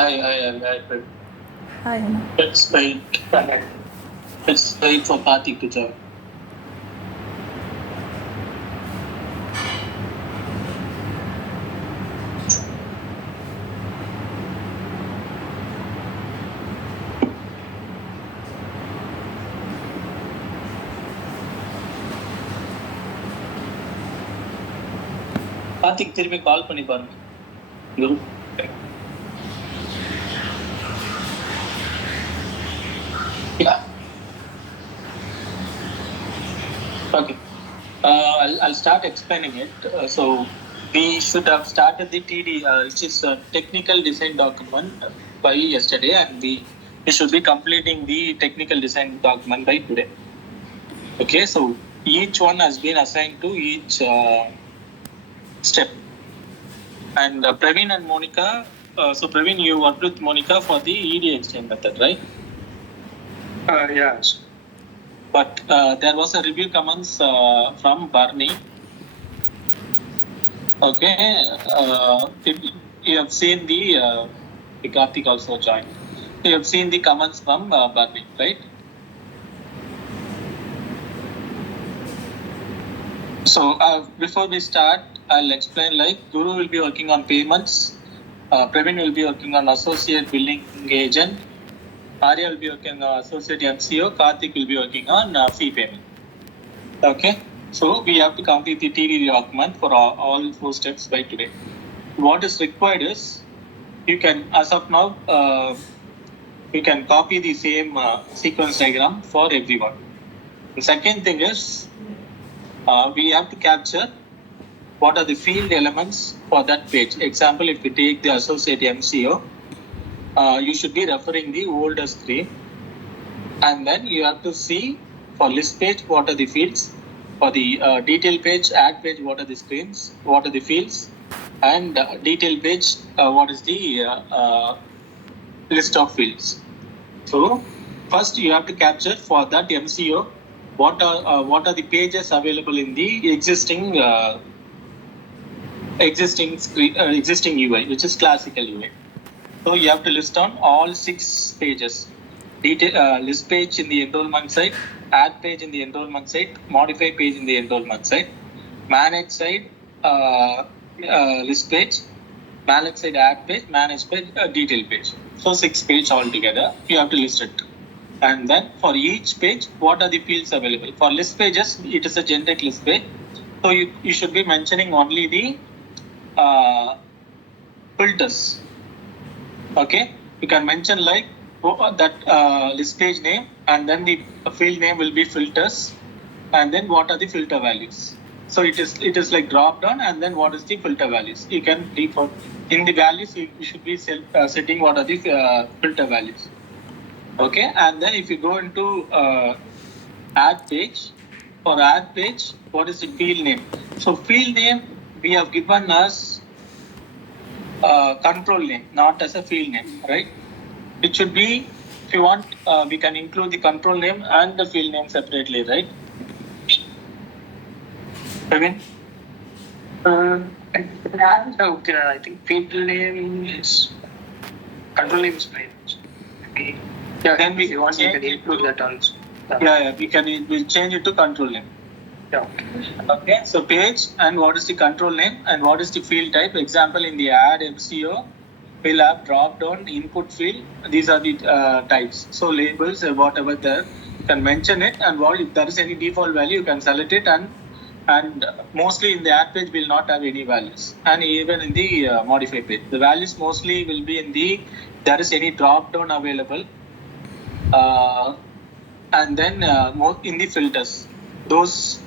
I Hi, Anna. let's wait. Let's wait for Karthik to join. Karthik திரும்பி கால் பண்ணி பாருங்க. Yeah. Okay. I'll start explaining it. So we should have started the TD, which is a technical design document by yesterday, and we should be completing the technical design document by today. Okay, so each one has been assigned to each step. And Praveen and Monica, so Praveen, you worked with Monica for the ED exchange method, right? Yes. But there was a review comments from Barney. Okay, you have seen the Karthik also joined. You have seen the comments from Barney, right? So before we start, I'll explain like Guru will be working on payments, Praveen will be working on associate billing agent, Arya will be working on associate MCO, Karthik will be working on fee payment. Okay, so we have to complete the TD document for all 4 steps by today. What is required is you can, as of now, you can copy the same sequence diagram for everyone. The second thing is we have to capture what are the field elements for that page. Example, if we take the associate MCO, you should be referring the older screen, and then you have to see for list page what are the fields, for the detail page, add page, what are the screens, what are the fields, and detail page, what is the list of fields. So first you have to capture for that MCO what are the pages available in the existing UI, which is classical UI. So you have to list on all 6 pages. Detail list page in the enrollment side, add page in the enrollment side, modify page in the enrollment side, manage side, list page, manage side, add page, manage page, detail page. So 6 pages altogether, you have to list it. And then for each page, what are the fields available? For list pages, it is a generic list page. So you should be mentioning only the filters. Okay, you can mention like that list page name, and then the field name will be filters, and then what are the filter values. So it is like drop down, and then what is the filter values. You can default in the values, you should be setting what are the filter values. Okay, and then if you go into add page, for add page, what is the field name? So field name we have given as control name, not as a field name, right? It should be, if you want, we can include the control name and the field name separately, right? Praveen? Okay, I think field name is control name is fine. Okay. Yeah, then we want to include that also. Yeah, we'll change it to control name. Yeah. Okay, so page, and what is the control name and what is the field type? Example, in the add MCO, we'll have drop down input field. These are the types. So labels, whatever there, you can mention it, and if there is any default value, you can select it, and mostly in the add page will not have any values, and even in the modify page, the values mostly will be in the, there is any drop down available, and then in the filters, those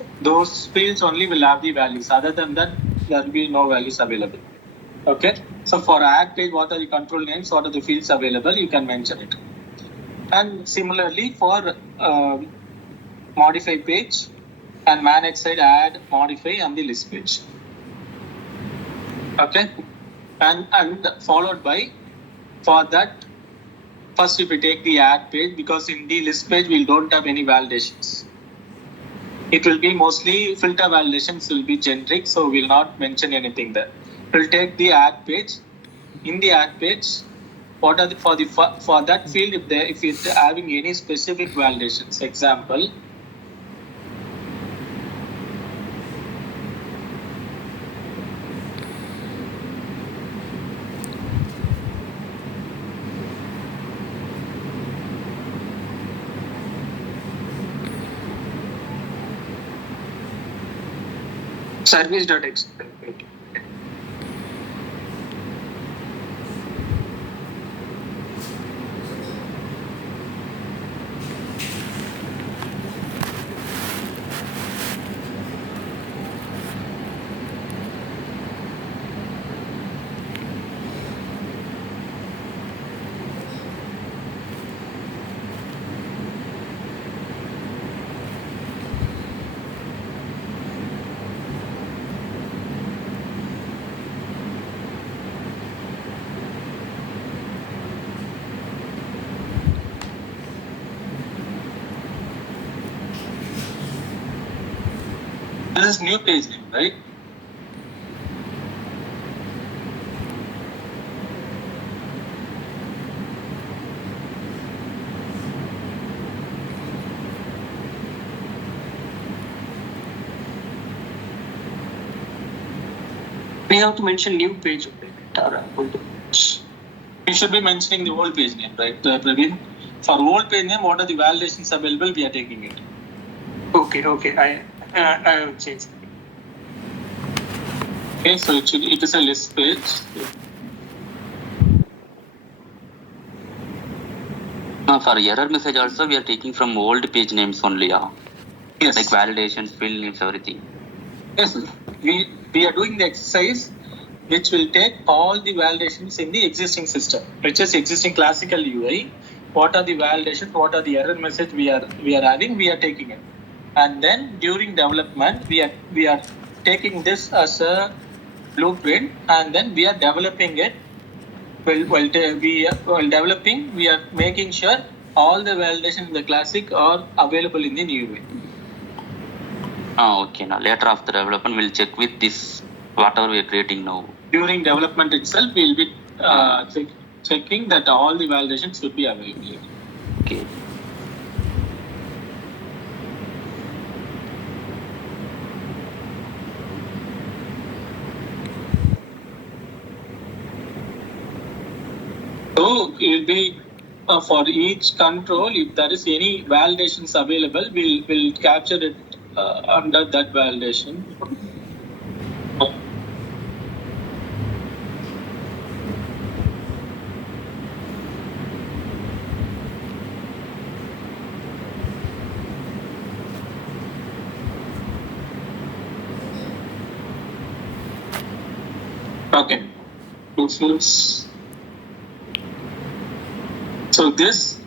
fields only will have the values. Other than that, there will be no values available. Okay, so for add page, what are the control names, what are the fields available, you can mention it. And similarly for modify page and manage side, add, modify, and the list page. Okay, and followed by, for that, first if we take the add page, because in the list page we don't have any validations. It will be mostly filter validations will be generic, so we'll not mention anything there. We'll take the add page. In the add page, what are for that field if it's having any specific validations. Example, service.explain. This is new page name, right? We have to mention new page. We should be mentioning the old page name, right, Praveen? For old page name, what are the validations available? We are taking it. Okay. I will change. Okay, so it is a list page. For error message also we are taking from old page names only. Yes. Like validations, field names, everything. Yes, we are doing the exercise which will take all the validations in the existing system, which is existing classical UI. What are the validations? What are the error message we are having? We are taking it, and then during development we are taking this as a blueprint, and then we are developing it. While developing, we are making sure all the validations in the classic are available in the new way. Okay. Now later after development we'll check with this whatever we are creating now. During development itself, we'll be checking that all the validations should be available. Okay. So it will be for each control, if there is any validations available, we'll capture it under that validation. Okay. So this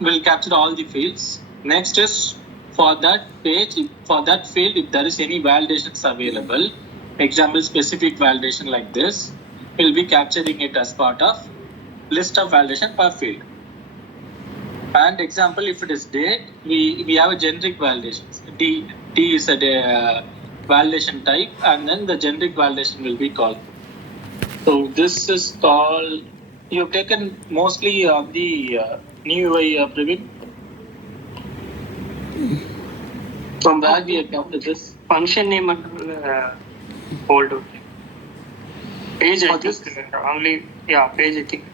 will capture all the fields. Next is for that page, for that field, if there is any validations available, example specific validation like this, we'll be capturing it as part of list of validation per field. And example, if it is date, we have a generic validations. D is a validation type, and then the generic validation will be called. So this is called. You've taken mostly on the new UI, Praveen. From where we have come to this function name and hold. Page I think wrongly. Yeah, page I think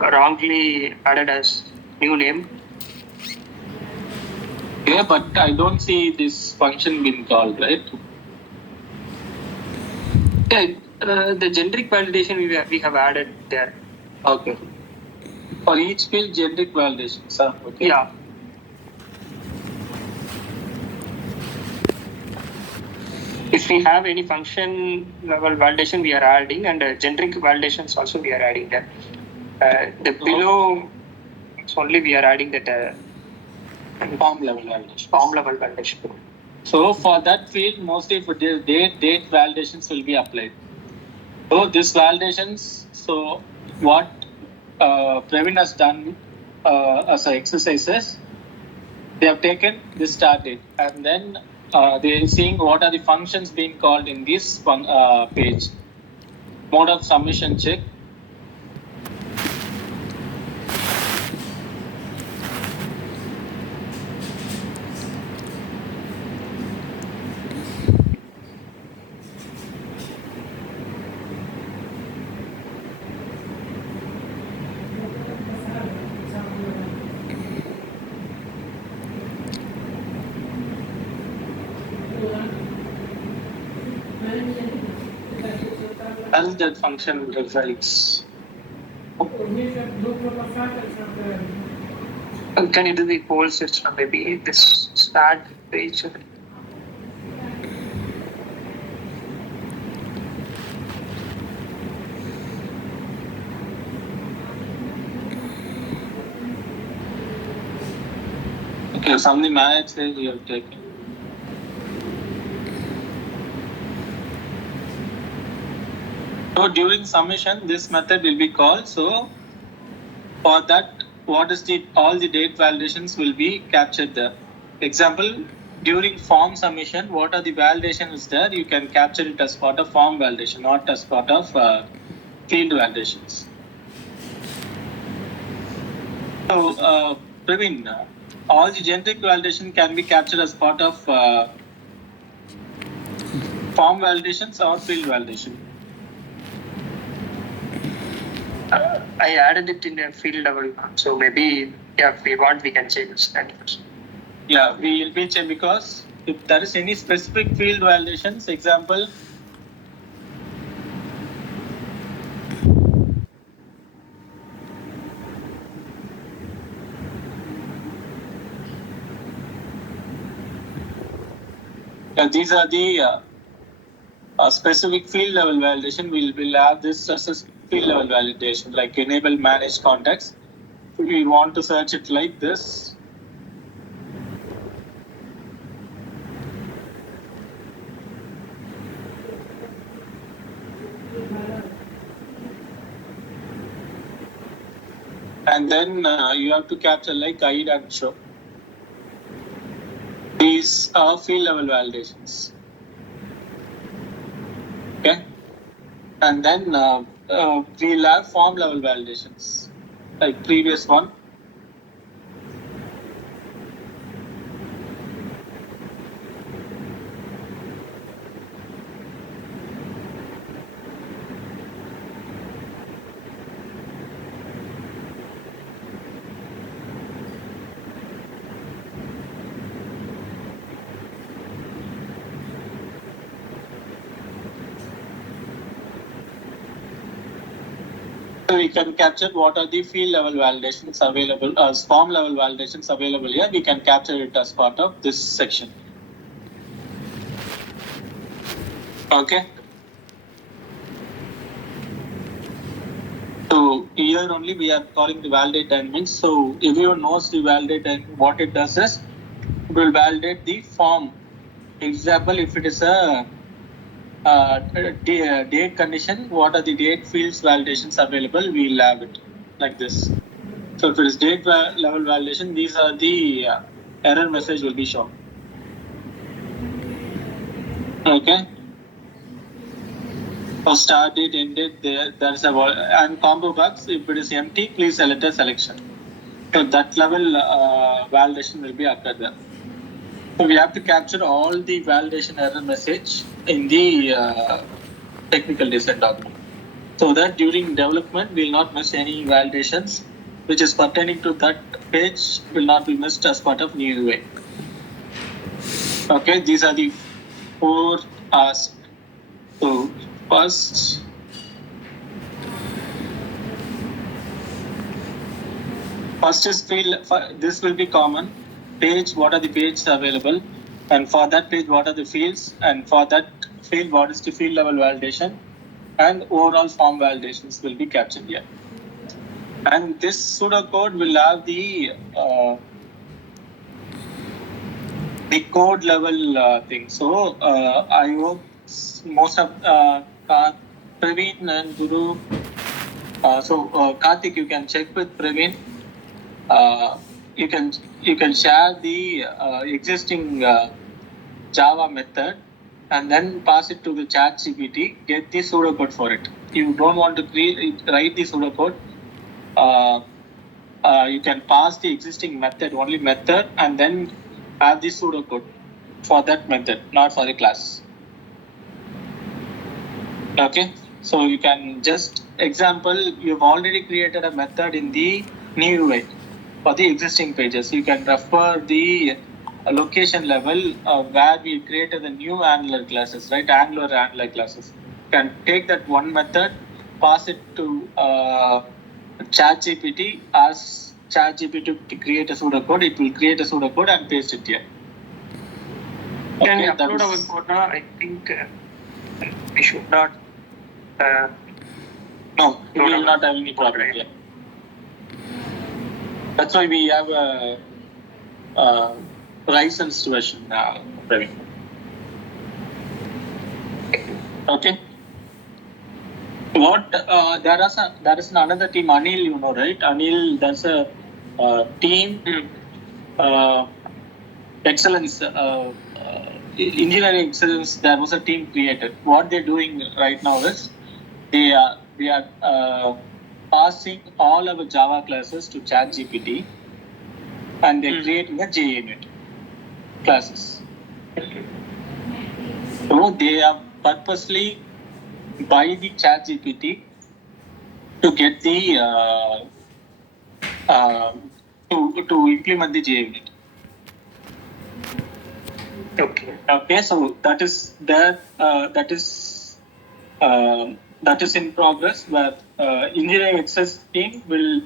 wrongly added as new name. Yeah, but I don't see this function being called, right? Yeah, the generic validation we have added there. Okay. For each field, generic validations. Okay. Yeah. If we have any function level validation, we are adding, and generic validations also we are adding there. The below, only we are adding that form level validation. Form level validation. So for that field, mostly for the date validations will be applied. So this validations. So what Praveen has done as exercises, they have taken this start date, and then they are seeing what are the functions being called in this page. Mode of submission check. As that function resides. Can you do the whole system? Maybe this start page. Okay, something manage says you have taken. So during summation, this method will be called. So for that, what is the all the date validations will be captured there. Example, during form summation, what are the validations there? You can capture it as part of form validation, not as part of field validations. So, Praveen, all the generic validation can be captured as part of form validations or field validation. I added it in a field level, so maybe if we want, we can change that first. Yeah, we will be checking because if there is any specific field validations, example. These are the specific field level validation. We'll have this as a field level validation, like enable manage context. We want to search it like this. And then you have to capture like hide and show. These are field level validations. Okay. And then we'll have form level validations, like previous one. So we can capture what are the field level validations available, form level validations available here. We can capture it as part of this section. Okay. So here only we are calling the validate dynamics. So everyone knows the validate and what it does is it will validate the form. Example, if it is a date condition, what are the date fields validations available? We'll have it like this. So if it is date level validation, these are the error message will be shown. Okay. For start date, end date, there's a and combo box. If it is empty, please select a selection. So that level validation will be occurred there. So we have to capture all the validation error message in the technical design document, so that during development we will not miss any validations which is pertaining to that page will not be missed as part of new UI. Okay, these are the 4 asks. So first, is field. This will be common. Page, what are the pages available? And for that page, what are the fields? And for that field, what is the field level validation? And overall form validations will be captured here. And this pseudocode will have the code level thing. So I hope most of Praveen and Guru. Karthik, you can check with Praveen. You can share the existing Java method and then pass it to the ChatGPT. Get the pseudocode for it. You don't want to write the pseudocode. You can pass the existing method, only method, and then have the pseudocode for that method, not for the class. Okay, so you can just example, you've already created a method in the new UI for the existing pages. You can refer the a location level where we created the new Angular classes, right? Angular classes. Can take that one method, pass it to ChatGPT, ask ChatGPT to create a pseudocode. It will create a pseudocode and paste it here. Can we Okay, that upload our is- code now? I think we should not. No, we will not have any problem here. That's why we have a licensed version now, Praveen. Okay. What there is another team, Anil, you know, right? Anil, there's a team excellence, engineering excellence. There was a team created. What they're doing right now is we are passing all our Java classes to ChatGPT, and they're creating a JUnit classes. So they are purposely by the ChatGPT to get the to implement the JUnit. Okay, so that is in progress, where engineering access team will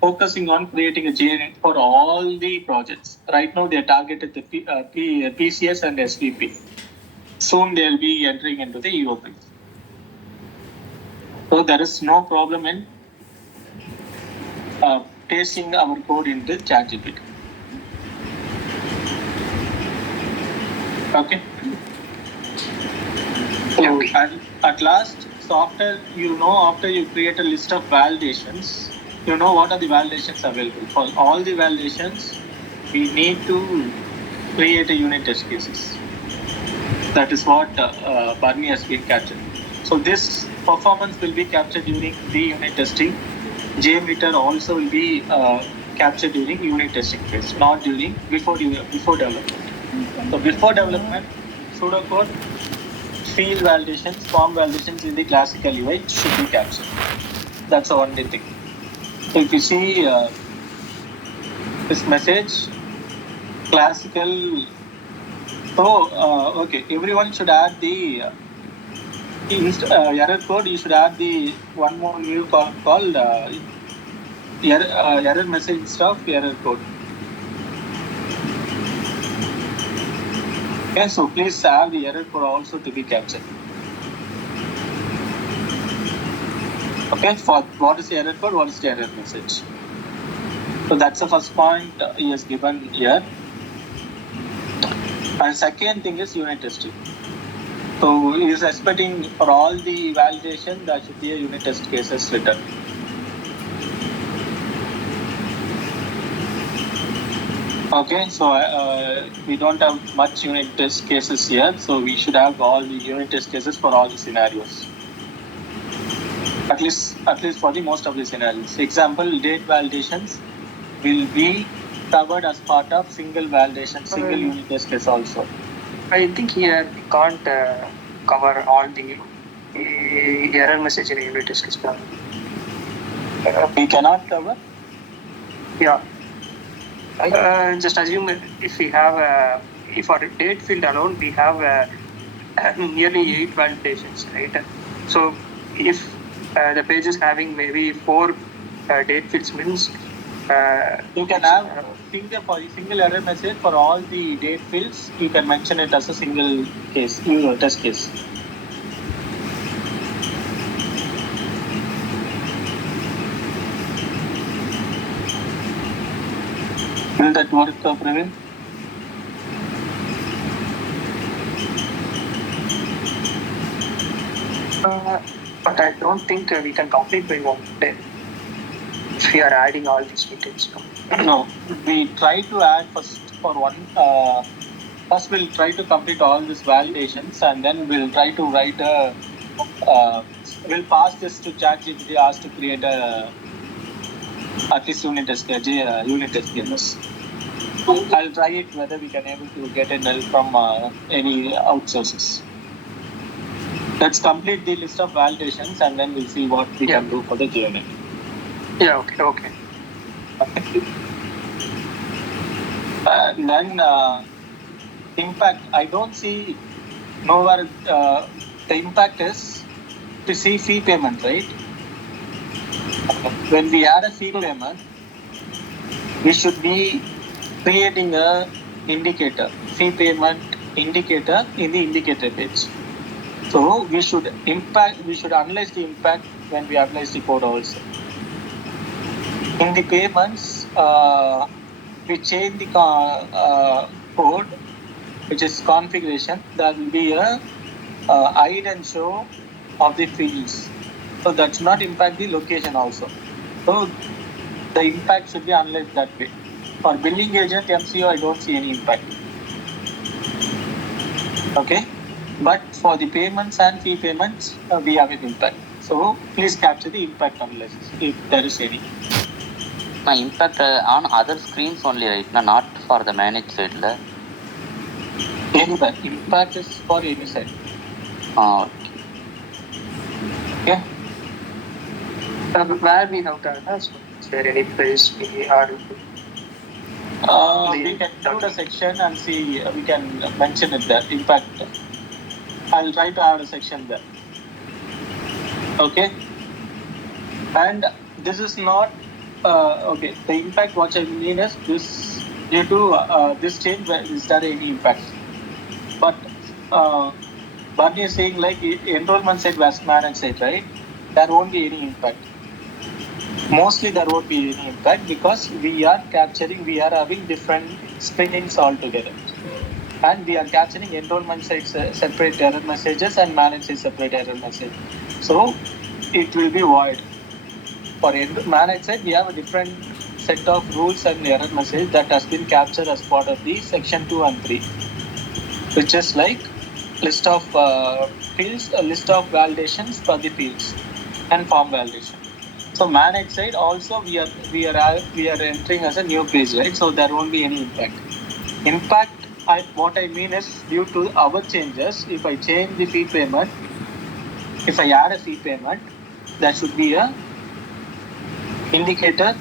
focusing on creating a JUnit for all the projects. Right now, they are targeted the PCS and SVP. Soon they will be entering into the EOP. So there is no problem in pasting our code into ChatGPT. Okay. So at last, so after you create a list of validations, you know what are the validations available. For all the validations, we need to create a unit test cases. That is what Barney has been captured. So this performance will be captured during the unit testing. JMeter also will be captured during unit testing phase, not before development. So before development, pseudocode, field validations, form validations in the classical UI should be captured. That's the only thing. So if you see this message, classical. So okay, everyone should add the error code. You should add the one more new called error message stuff, error code. Okay, so please have the error code also to be captured. Okay, for what is the error code, what is the error message? So that's the first point he has given here. And second thing is unit testing. So he is expecting for all the validation there should be a unit test cases written. Okay, so we don't have much unit test cases here, so we should have all the unit test cases for all the scenarios. At least for the most of the scenarios. Example, date validations will be covered as part of single validation, single unit test case also. I think here we can't cover all the error message in unit test case. We cannot cover? Yeah. Just assume if we have if for date field alone we have nearly 8 validations, right? So if the page is having maybe 4 date fields means you can have single error message for all the date fields. You can mention it as a single case, test case. Will that work, Praveen? But I don't think we can complete by one day if we are adding all these details. No, we try to add first for one. First, we'll try to complete all these validations, and then we'll try to write a. We'll pass this to ChatGPT, ask to create a at least unit test cases. I'll try it whether we can able to get a help from any outsources. Let's complete the list of validations, and then we'll see what we can do for the JUnit. Yeah. Okay. And then impact, I don't see nowhere. The impact is to see fee payment, right? When we add a fee payment, we should be creating a indicator, fee payment indicator in the indicator page. So we should analyze the impact when we analyze the code also. In the payments, we change the code, which is configuration. There will be a hide and show of the fields. So that should not impact the location also. So the impact should be analyzed that way. For billing agent MCO, I don't see any impact. Okay, but for the payments and fee payments, we have an impact. So please capture the impact analysis if there is any. My impact on other screens only, right? Not for the managed side. Anywhere. Impact is for any side. Okay. Where we have done that, so is there any place we are? We can do the section and see. We can mention it there. Impact. I'll try to add a section there. Okay. And this is not okay. The impact, what I mean is this due to this change. Is there any impact? But Barney is saying like enrollment side was managed side, right? There won't be any impact. Mostly there won't be any impact because we are having different screenings altogether. And we are capturing enrollment side separate error messages and managed side separate error message. So it will be void. For managed side, we have a different set of rules and error message that has been captured as part of the section 2 and 3, which is like list of fields, a list of validations for the fields and form validation. So managed side also we are entering as a new page, right? So there won't be any impact. Impact, what I mean is due to our changes, if I change the fee payment, if I add a fee payment, there should be a indicator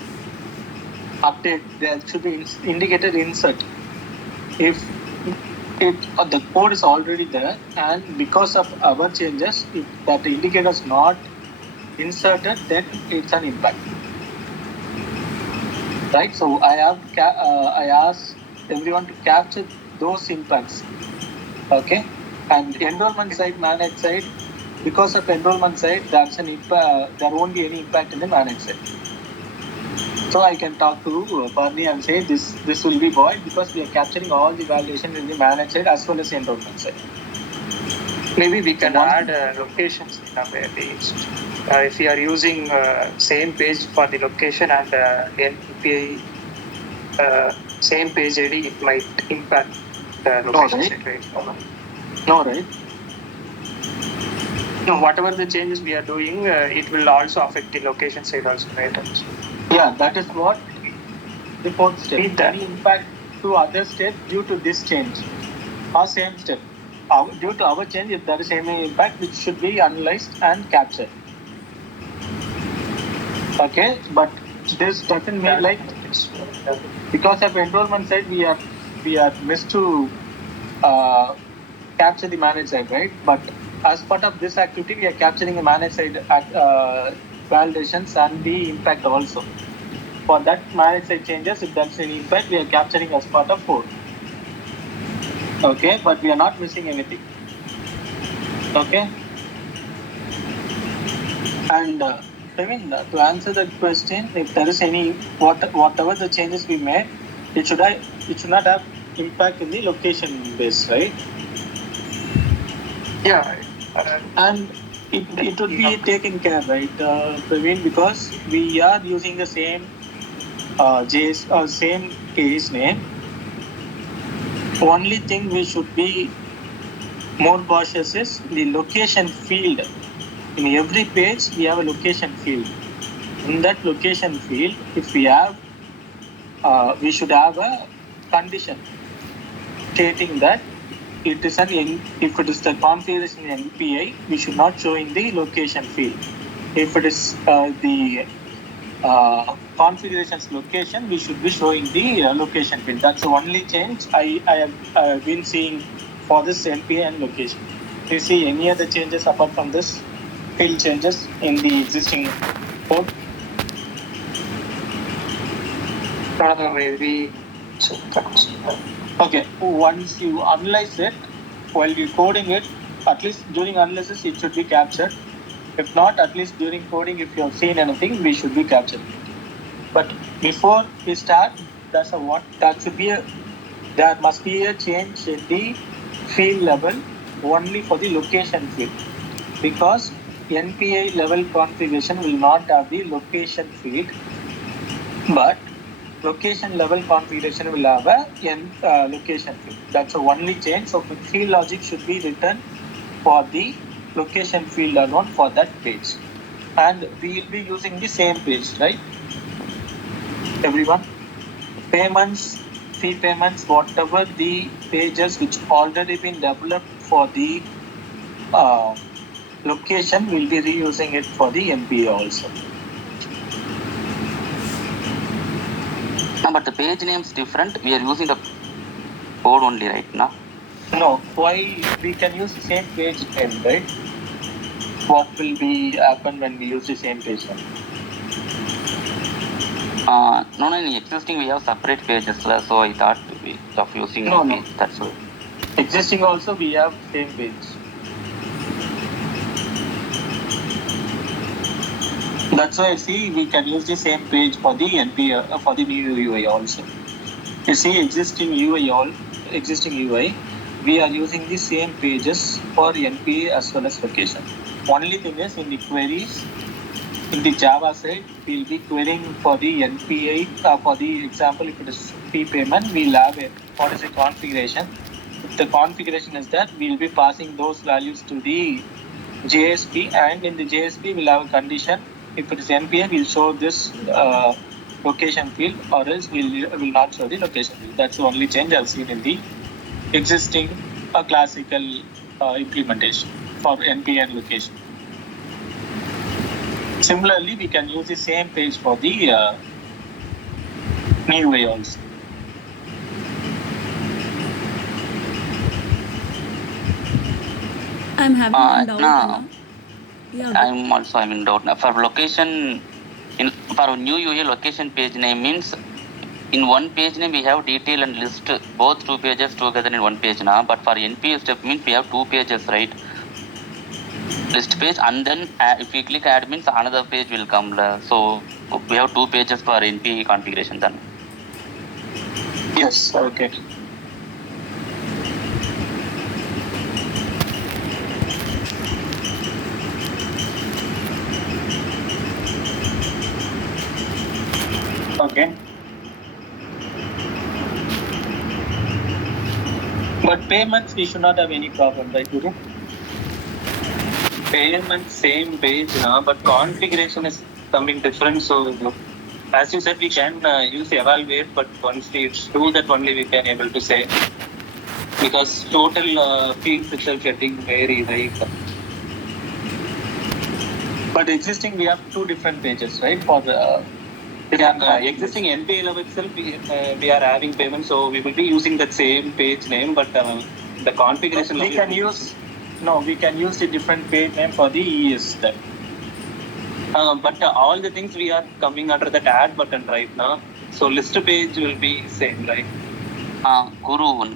update. There should be indicator insert. If the code is already there, and because of our changes, if that indicator is not inserted, then it's an impact, right? So I asked everyone to capture those impacts. Okay, and enrollment side, managed side, because of enrollment side, that's an impact. There won't be any impact in the managed side. So I can talk to Barney and say this will be void because we are capturing all the validation in the managed side as well as enrollment side. Maybe we can add locations in our page. If you are using same page for the location and NPI same page ID, it might impact the location side, right? No, right? No, whatever the changes we are doing, it will also affect the location side also, right? Yeah, that is what the fourth step. Any impact to other step due to this change or same step. Due to our change, if there is any impact, which should be analyzed and captured. Okay, but this doesn't mean like because of enrollment side we are missed to capture the managed side, right? But as part of this activity, we are capturing the managed side validations and the impact also. For that managed side changes, if that's an impact, we are capturing as part of code. Okay, but we are not missing anything. Okay, and to answer that question, if there is any whatever the changes we made, it should not have impact in the location base, right? Yeah, and it would be taken care, right, Praveen, because we are using the same same case name. Only thing we should be more cautious is the location field. In every page, we have a location field. In that location field, if we have, we should have a condition stating that it is if it is the configuration in NPI, we should not show in the location field. If it is the configurations location, we should be showing the location field. That's the only change I have been seeing for this NPA and location. Do you see any other changes apart from this field changes in the existing code? Maybe check that. Okay, once you analyze it, while you coding it, at least during analysis it should be captured. If not, at least during coding, if you have seen anything, we should be captured. But before we start, there must be a change in the field level only for the location field, because NPI level configuration will not have the location field, but location level configuration will have a location field. That's the only change. So field logic should be written for the location field alone for that page, and we will be using the same page, right? Everyone, payments, fee payments, whatever the pages which already been developed for the location, we'll be reusing it for the NPA also. No, but the page name is different. We are using the code only right now. No, why we can use the same page name, right? What will be happen when we use the same page name? No, in existing we have separate pages, so I thought of using No. page. That's why. Existing also we have same page. That's why I see we can use the same page for the NPA for the new UI also. You see existing UI, we are using the same pages for NPA as well as location. Only thing is in the queries, in the Java side, we'll be querying for the NPA, for the example, if it is fee payment, we'll have what is the configuration. If the configuration is that, we'll be passing those values to the JSP, and in the JSP, we'll have a condition. If it is NPA, we'll show this location field, or else we'll not show the location field. That's the only change I've seen in the existing classical implementation for NPA and location. Similarly, we can use the same page for the new way also. I'm having one doubt. No. Anna. Yeah, I'm also having doubt now. For location, for new UI location page name means in one page name we have detail and list, both two pages together in one page now. But for NPA step means we have two pages, right? List page, and then if we click add means another page will come. So we have two pages for NPA configuration then. Yes, okay. Okay. But payments, we should not have any problem, right, Guru? Payment same page now, but configuration is something different. So as you said, we can use evaluate, but once we do that only we can able to say, because total fields itself getting very, But existing, we have two different pages, right? For the existing NPA level itself, we are having payment, so we will be using that same page name, but the configuration we can use the different page name for the ES then. But all the things we are coming under that add button right now, so list page will be same, right? Guru,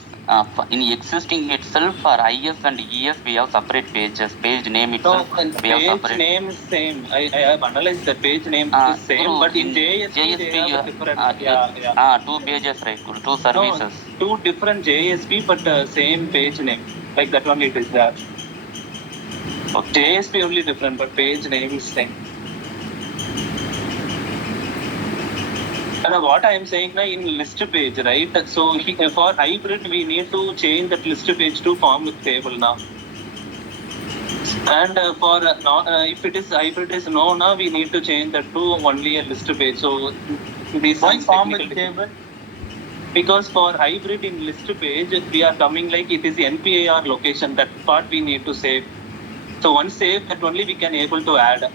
in existing itself for IS and ES we have separate pages. Page name itself we have separate. Page name is same. I have analyzed the page name is same, Guru, but in JSP they have different. Two pages, right, Guru? Two services. No, two different JSP, but same page name. Like that only it is there. Okay. JSP only different, but page name is same. And what I am saying now in list page, right? So for hybrid, we need to change that list page to form with table now. And for if it is hybrid is no now, we need to change that to only a list page. So this Why is form with technical table? Because for hybrid in list page, we are coming like it is NPAR location. That part we need to save. So once save, that only we can able to add.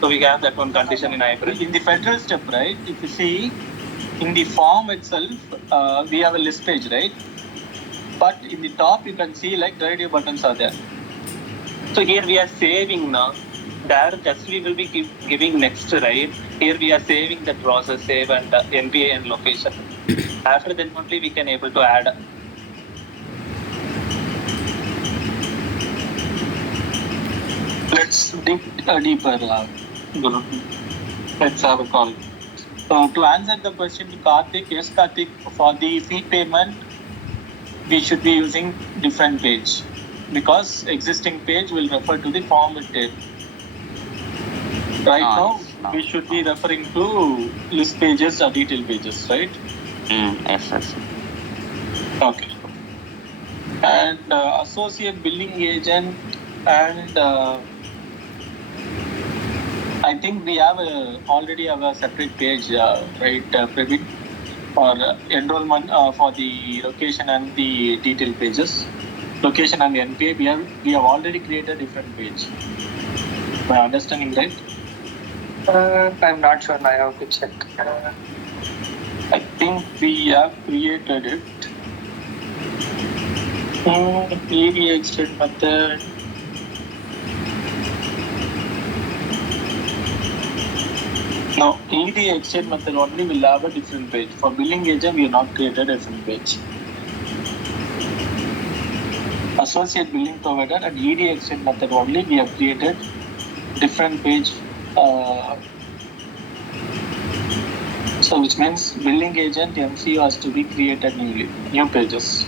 So we have that one condition in hybrid. In the federal step, right? If you see in the form itself, we have a list page, right? But in the top, you can see like radio buttons are there. So here we are saving now. There just we will be giving next, right? Here we are saving the process, save and NPA and location. After that only we can able to add. Let's dig deeper, Guru. Let's have a call. So to answer the question to Karthik, yes, Karthik, for the fee payment, we should be using different page because existing page will refer to the form with table. Right now, we should be referring to list pages or detail pages, right? Yes. Okay. And associate billing agent, and I think we have already have a separate page, right, Praveen, for enrollment for the location and the detail pages. Location and the NPA, we have already created a different page. My understanding right? I'm not sure. I have to check. I think we have created it. ED extend method. No, ED extend method only will have a different page. For billing agent, we have not created a different page. Associate billing provider and ED extend method only we have created different page. So which means billing agent MCU has to be created newly, new pages.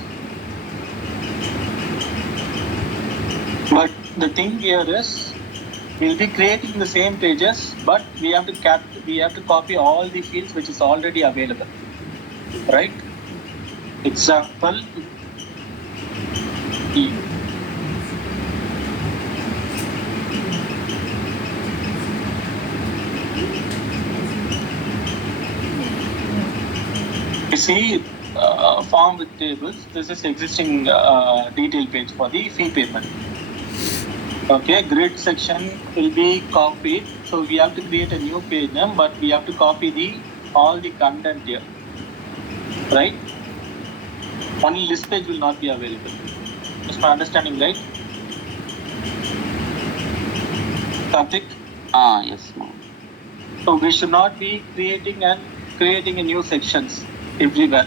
But the thing here is, we'll be creating the same pages, but we have to copy all the fields which is already available, right? Example. E. You see, form with tables. This is existing detail page for the fee payment. Okay, grid section will be copied. So we have to create a new page name, but we have to copy all the content here, right? Only list page will not be available. Is my understanding right? Karthik? Yes, ma'am. So we should not be creating a new sections everywhere.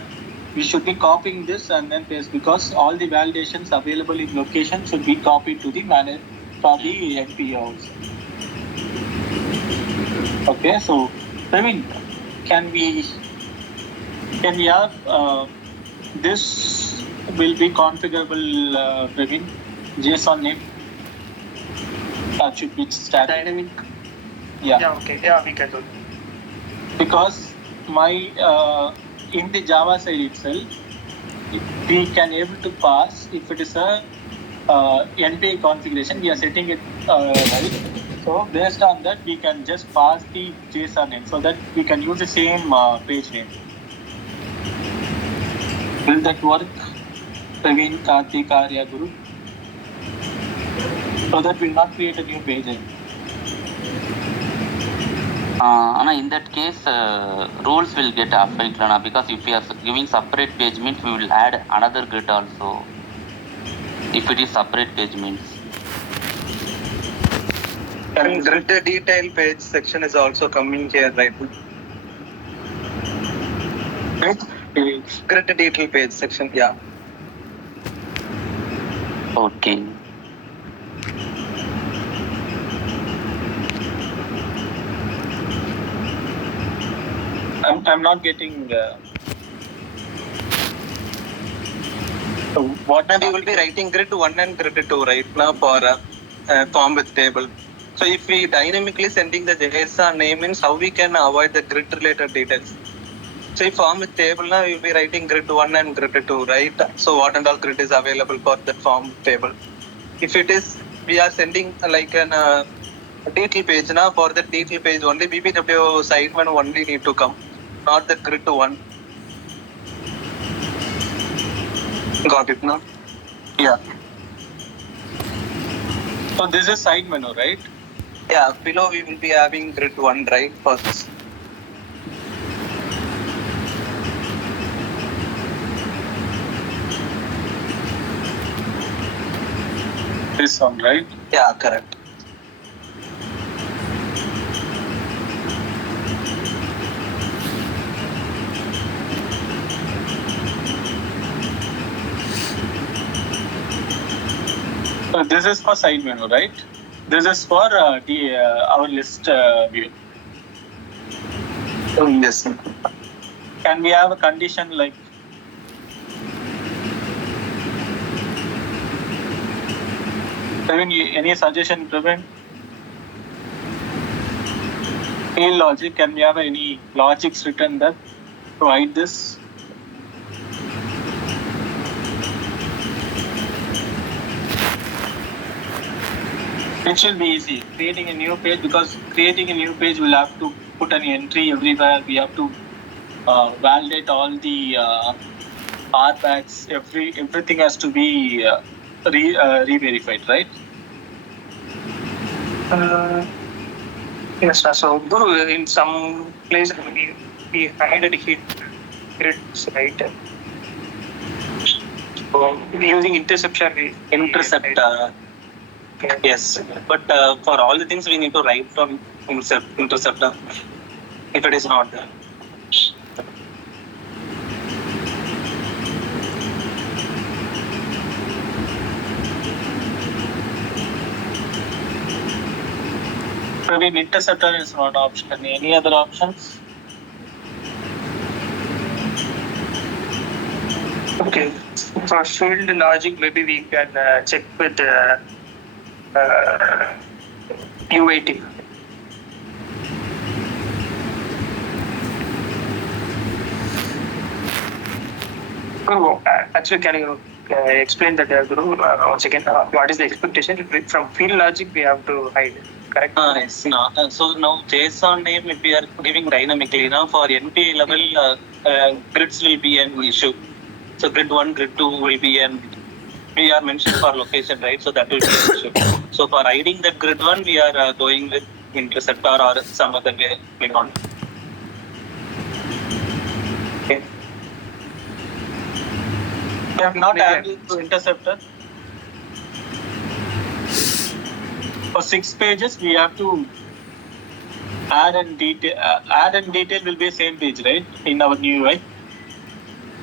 We should be copying this and then paste because all the validations available in location should be copied to the manager for the NPA also. Okay, so Praveen, can we have this will be configurable, Praveen, JSON name that should be static. Dynamic. Yeah. Yeah. Okay. Yeah, we can do. Because in the Java side itself, we can able to pass if it is a NPA configuration, we are setting it right. So based on that, we can just pass the JSON name so that we can use the same page name. Will that work? Praveen, Karthik, Arya, Guru? So that we'll not create a new page name. In that case, rules will get affected because if we are giving separate page means we will add another grid also. If it is separate page means. And grid detail page section is also coming here, right? Right? Grid detail page section, yeah. Okay. I'm not getting. So what And we will be writing grid 1 and grid 2 right now for form with table. So if we dynamically sending the JSON name means how we can avoid the grid related details. So if form with table now we will be writing grid 1 and grid 2, right? So what and all grid is available for the form table. If it is, we are sending like an detail page now, for the detail page only BBW side one only need to come, not the grid 1. Got it now? Yeah. So this is side menu, right? Yeah, below we will be having grid 1, right? For this. This one, right? Yeah, correct. So this is for side menu, right? This is for our list view. Yes. Can we have a condition like any suggestion, Praveen? Field logic, can we have any logics written there to hide this? It should be easy. Creating a new page, because creating a new page will have to put an entry everywhere. We have to validate all the RBACs. Everything has to be re-verified, right? Yes, sir. So Guru, in some place we hide hit grids, right? So using interception. Intercept. Yes, but for all the things we need to write from interceptor if it is not there. Praveen, interceptor is not option. Any other options? Okay. For field logic, maybe we can check with UAT. Guru, actually, can you explain that, Guru, once again? What is the expectation from field logic? We have to hide, correct? Yes. So now JSON name, if we are giving dynamically now for NPA level, grids will be an issue. So grid 1, grid 2 will be an. We are mentioned for location, right? So that will be an issue. So for hiding that grid 1, we are going with interceptor or some other way. Click on. Okay. We have not added to interceptor. For 6 pages, we have to add and detail. Add and detail will be same page, right? In our new UI.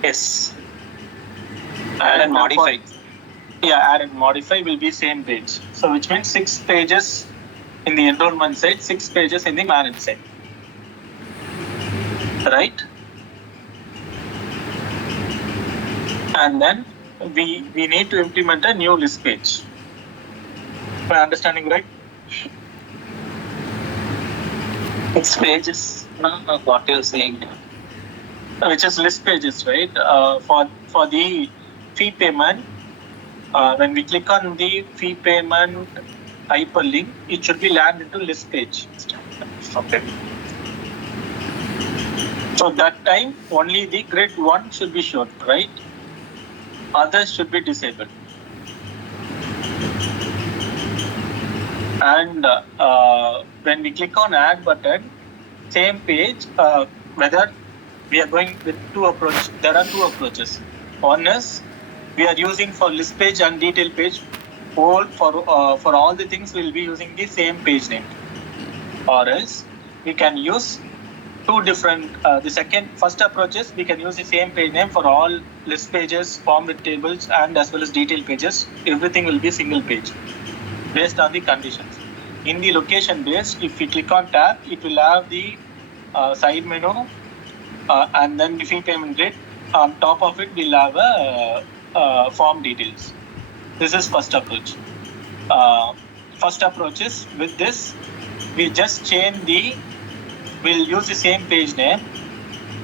Yes. Add and modify. Add and modify will be same page. So which means 6 pages in the enrollment side, 6 pages in the manage side. Right? And then we need to implement a new list page. Am I understanding right? 6 pages. What you're saying. Which is list pages, right? For the fee payment, when we click on the fee payment hyperlink, it should be land into list page. Okay. So that time only the grid 1 should be shown, right? Others should be disabled. And when we click on add button, same page, whether we are going with 2 approaches. There are 2 approaches. One is we are using for list page and detail page. For all the things we'll be using the same page name. Or else we can use 2 different. First approach is we can use the same page name for all list pages, form with tables, and as well as detail pages. Everything will be single page based on the conditions. In the location based, if we click on tab, it will have the side menu and then the fee payment grid. On top of it, we'll have a form details. This is first approach. First approach is with this, we just change we'll use the same page name,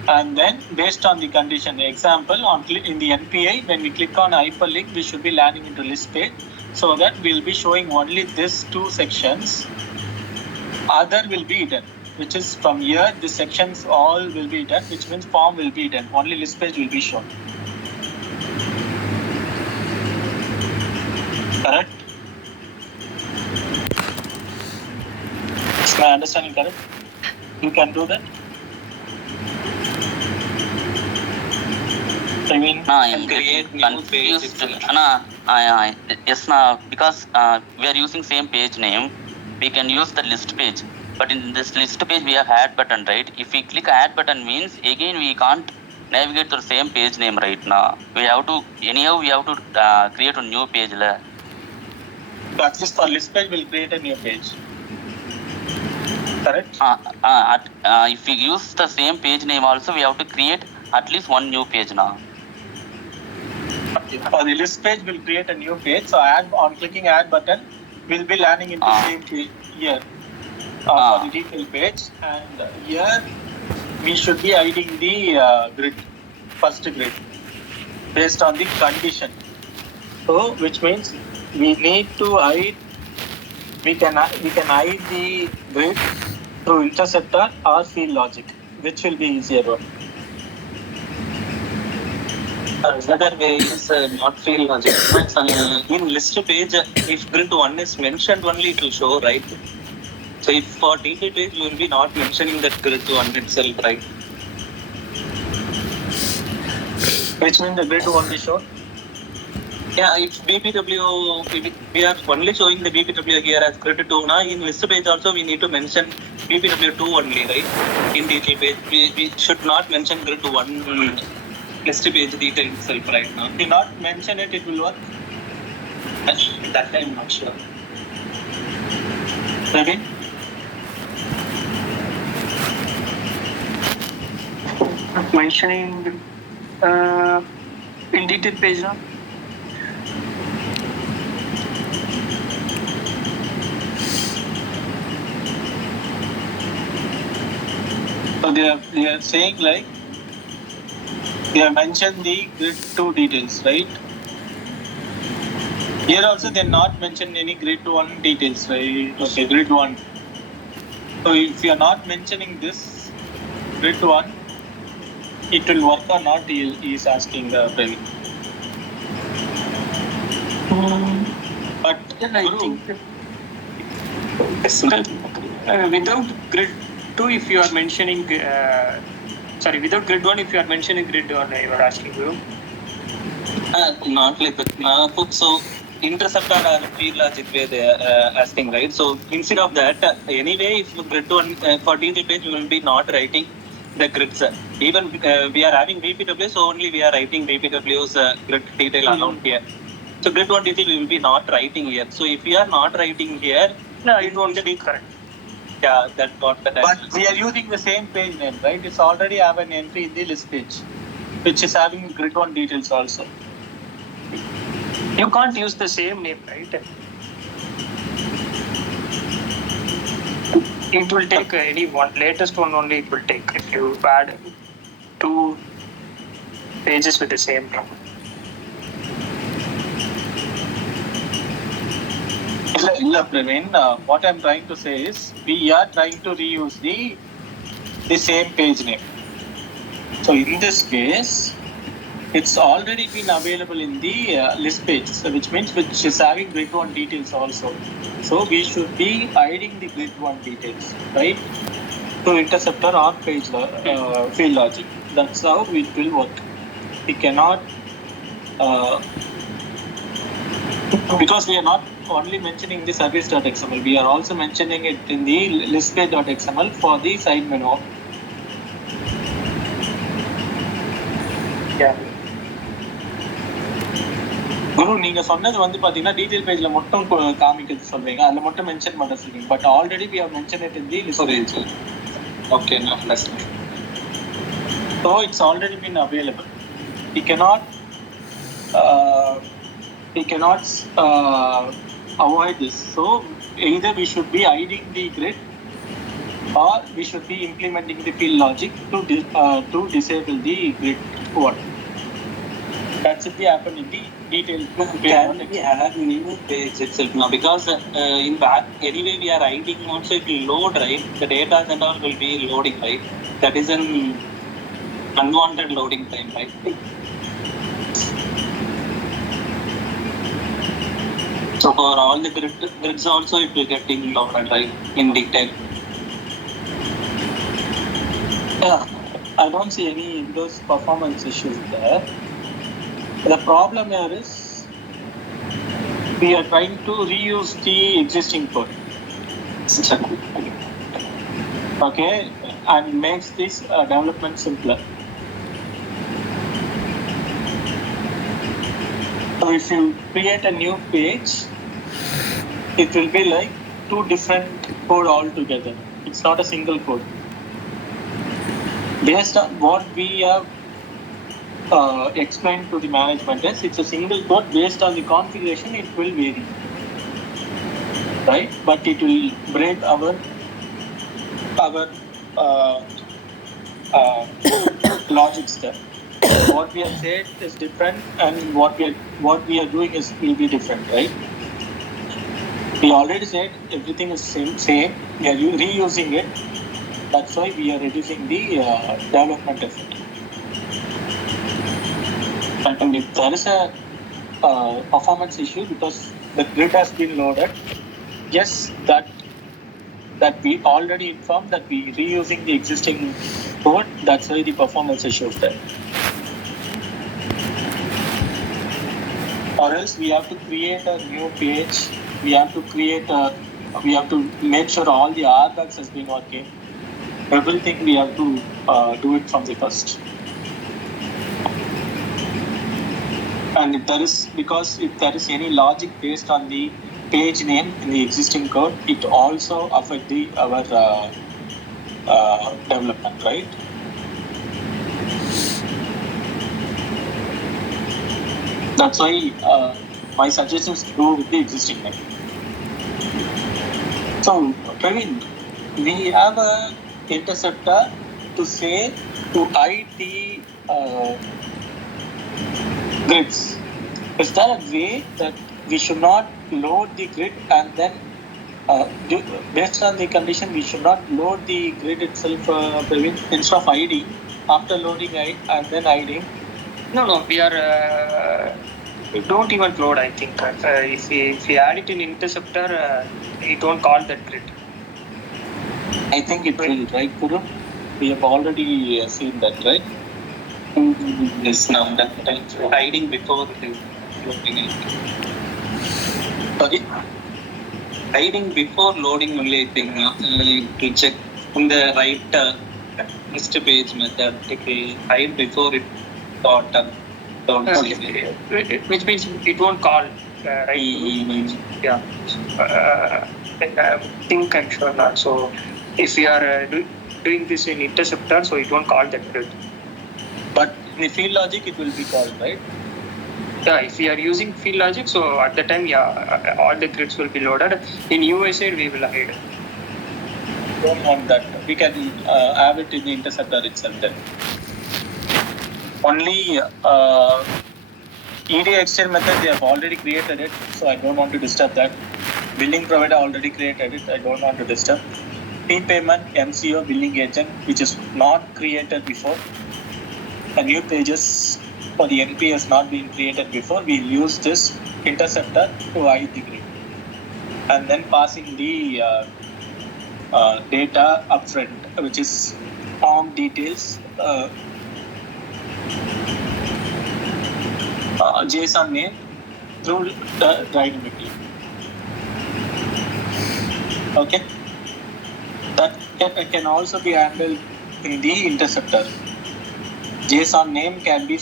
and then based on the condition, example, in the NPI, when we click on hyperlink, we should be landing into list page, so that we'll be showing only these 2 sections. Other will be hidden, which is from here, the sections all will be hidden, which means form will be hidden. Only list page will be shown. Correct? My understanding correct? You can do that? I mean, I And am create getting new page confused. itself. Yes, because we are using same page name, we can use the list page. But in this list page, we have add button, right? If we click add button means again we can't navigate to the same page name right now. We have to create a new page. at least for list page, we'll create a new page. Correct? If we use the same page name also, we have to create at least one new page now. For the list page, we'll create a new page. So on clicking add button, we'll be landing into same page here for the detail page. And here we should be hiding the grid, first grid, based on the condition. So which means we need to hide. We can hide the grid through interceptor or field logic, which will be easier one. Another way is not field logic. In list page, if grid 1 is mentioned only, it will show, right? So if for detail page, you will be not mentioning that grid 1 itself, right? Which means the grid won't be shown. Yeah, if BPW, we are only showing the BPW here as grid 2. Now in list page also, we need to mention BPW 2 only, right? In detail page, we should not mention grid 1 list page detail itself right now. If you not mention it, it will work. That I'm not sure. Praveen? Mentioning in detail page now. So they are saying like they have mentioned the grid 2 details, right? Here also they not mentioned any grid 1 details, right? Okay, grid 1. So if you are not mentioning this grid 1, it will work or not? He is asking Praveen. But I think without grid 2, if you are mentioning, without grid 1, if you are mentioning grid 1, I was asking you. Not like that. So interceptor or field logic way they are asking, right? So instead of that, anyway, if grid 1 for detail page, we will be not writing the grids. Even we are having BPW, so only we are writing BPW's grid detail alone here. So grid 1 detail we will be not writing here. So if we are not writing here, No, it won't be correct. yeah, that's what that. But we are using the same page name, right? It's already have an entry in the list page, which is having grid 1 details also. You can't use the same name, right? It will take any one, latest one only it will take if you add 2 pages with the same name. Praveen, what I'm trying to say is we are trying to reuse the same page name. So in this case, it's already been available in the list page, so which is having grid 1 details also. So we should be hiding the grid 1 details, right? To interceptor or page field logic. That's how it will work. We cannot because we are not only mentioning the service.xml, we are also mentioning it in the listpage.xml for the side menu. Yeah. குரு நீங்க சொன்னது வந்து பாத்தீங்கன்னா detail பேஜ்ல மட்டும் காமிக்கிறது சொல்றீங்க, அதுல மட்டும் மென்ஷன் பண்ண சொல்றீங்க. But already we have mentioned it in the list page. Okay, now understand. So it's already been available. We cannot avoid this. So either we should be hiding the grid or we should be implementing the field logic to disable the grid 1. That should be happen in the detail. Can we add new page itself now? Because in back anyway we are writing also it will load, right? The data and all will be loading, right? That is an unwanted loading time, right? So for all the grids also it will get loaded, right? In detail. Yeah, I don't see any those performance issues there. The problem here is we are trying to reuse the existing code. Okay, and makes this development simpler. So if you create a new page, it will be like two different code altogether. It's not a single code. Based on what we have explained to the management is, it's a single code. Based on the configuration, it will vary, right? But it will break our logic step. What we have said is different, and what we are doing is will be different, right? We already said everything is same. We are reusing it. That's why we are reducing the development effort. And if there is a performance issue because the grid has been loaded, yes, that we already informed that we reusing the existing code. That's why the performance issue is there. Or else we have to create a new page. We have to make sure all the RBACs has been working. Everything we have to do it from the first. And if there is any logic based on the page name in the existing code, it also affect our development, right? That's why my suggestion is to go with the existing name. So, Praveen, we have a interceptor to say to hide the grids. Is there a way that we should not load the grid and then based on the condition we should not load the grid itself, Praveen, instead of hiding, after loading and then hiding? No, we don't even load, I think. If we add it in interceptor, it won't call that grid. I think it will, right, Guru? We have already seen that, right? Yes, now that hiding before loading it. Sorry? Hiding before loading only, I think, to check on the right list page method. If we hide before it got Which means it won't call, right? Yeah. I think I'm sure not. So if we are doing this in interceptor, so it won't call that grid. But in the field logic, it will be called, right? Yeah, if we are using field logic, so at the time, all the grids will be loaded. In USAID, we will hide. Don't want that. We can have it in the interceptor itself then. Only ED exchange method, they have already created it, so I don't want to disturb that. Billing provider already created it, I don't want to disturb. P-payment, MCO, billing agent, which is not created before. A new pages for the NP has not been created before. We'll use this interceptor to hide the grid. And then passing the data upfront, which is form details, JSON name through the dynamically. Okay, that can also be handled in the interceptor. JSON name can be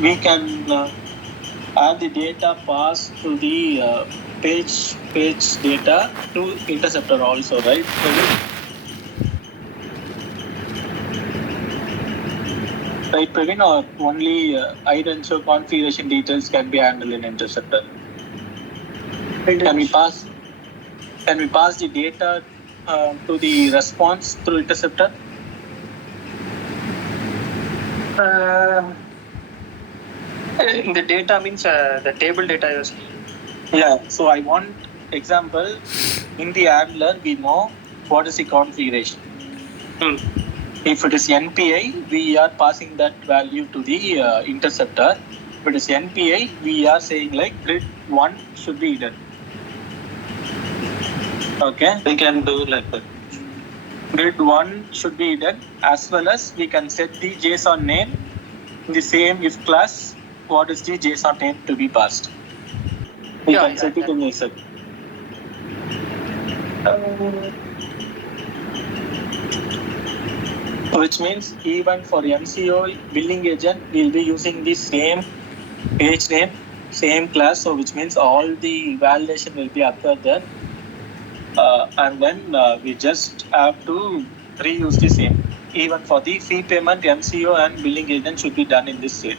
we can add the data pass to the page data to interceptor also, right? Right, Praveen, or only hide and show configuration details can be handled in interceptor? Can we pass the data to the response through interceptor? The data means the table data is. Yeah, so I want example in the handler we know what is the configuration. If it is NPI, we are passing that value to the interceptor. If it is NPI, we are saying like grid 1 should be hidden. Okay, we can do like that. grid 1 should be hidden, as well as we can set the JSON name in the same if class. What is the JSON name to be passed? We can set it in a set. Which means even for MCO billing agent, we'll be using the same page name, same class. So which means all the validation will be occurred there. And then we just have to reuse the same. Even for the fee payment, MCO and billing agent should be done in this state.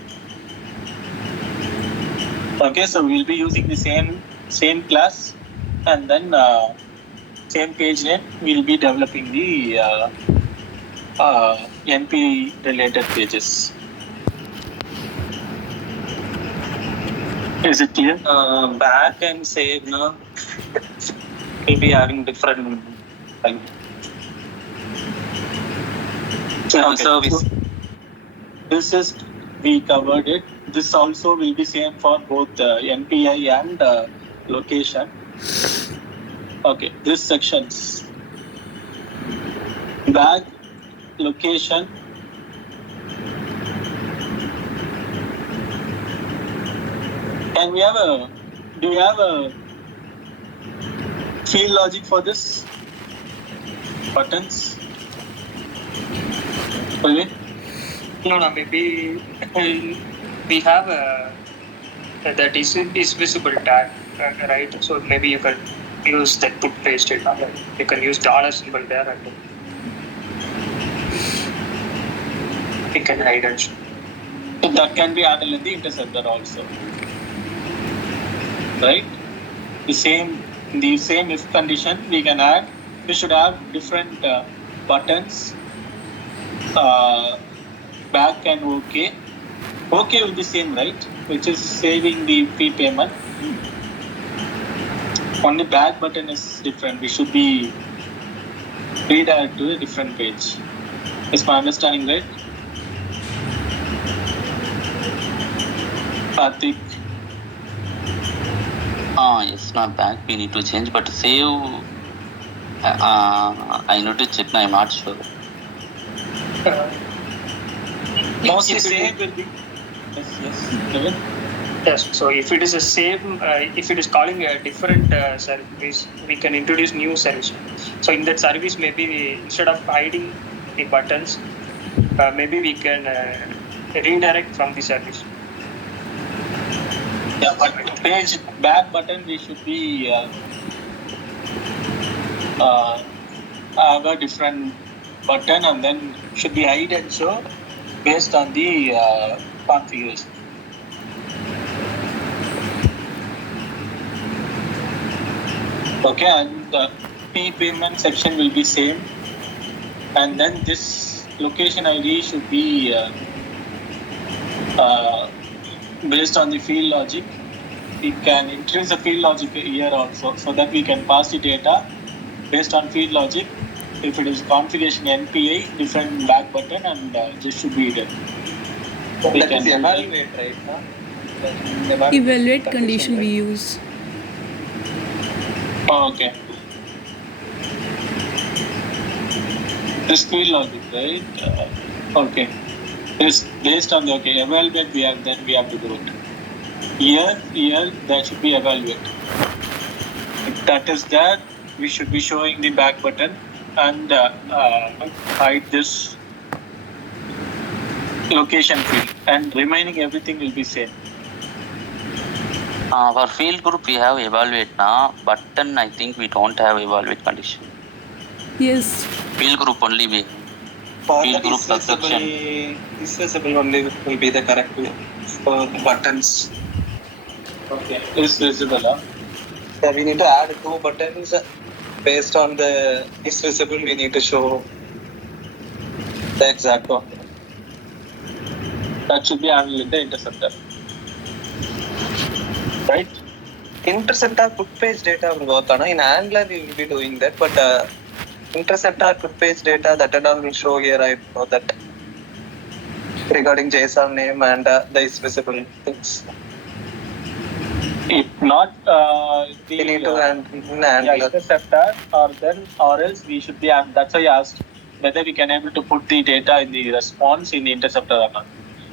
Okay, so we'll be using the same class, and then same page name. We'll be developing the NP related pages. Is it clear? Back and save now will be having different like service. This is, we covered it. This also will be same for both NPI and location. Okay, this sections. Bag, location. And do you have a field logic for this? Buttons? Maybe? No, maybe we have that is visible tag, right? So maybe you can use that put paste it. You can use dollar symbol there and you can hide and show. So that can be handled in the interceptor also. Right? The same if condition we can add. We should have different buttons. Back and OK. OK will be same, right? Which is saving the fee payment. Only back button is different. We should be redirected to a different page. Is my understanding right? Karthik. Yes, not back. We need to change, but save. I need to check. I'm not sure. Mostly save will be. Yes. Yes. So if it is the same, if it is calling a different service, we can introduce new service. So in that service, maybe instead of hiding the buttons, maybe we can redirect from the service. Yeah, but page back button we should be have a different button, and then should be hide and show based on the configuration. Okay, and the fee payment section will be same, and then this location ID should be based on the field logic. We can introduce the field logic here also, so that we can pass the data based on field logic. If it is configuration NPI, different back button, and this should be hidden. That is evaluate, right? Evaluate condition we use. Okay. This field logic, right? Okay. This based on the evaluate we have, then we have to do it. Here that should be evaluate. If that is that, we should be showing the back button and hide this location field, and remaining everything will be same. For field group, we have evaluate now. Button, I think we don't have evaluate condition. Yes. Field group only we. For Field the group subsection. visible only will be the correct way for the buttons. Okay. Is visible, huh? Yeah, we need to add 2 buttons based on the is visible. We need to show the exact one. That should be handled in the interceptor. Right? Interceptor put page data will work on. In Angular we will be doing that, but interceptor put page data that and all will show here. I know that regarding JSON name and the is visible things. If not, We need to interceptor, or else we should be. That's why I asked whether we can able to put the data in the response in the interceptor or not.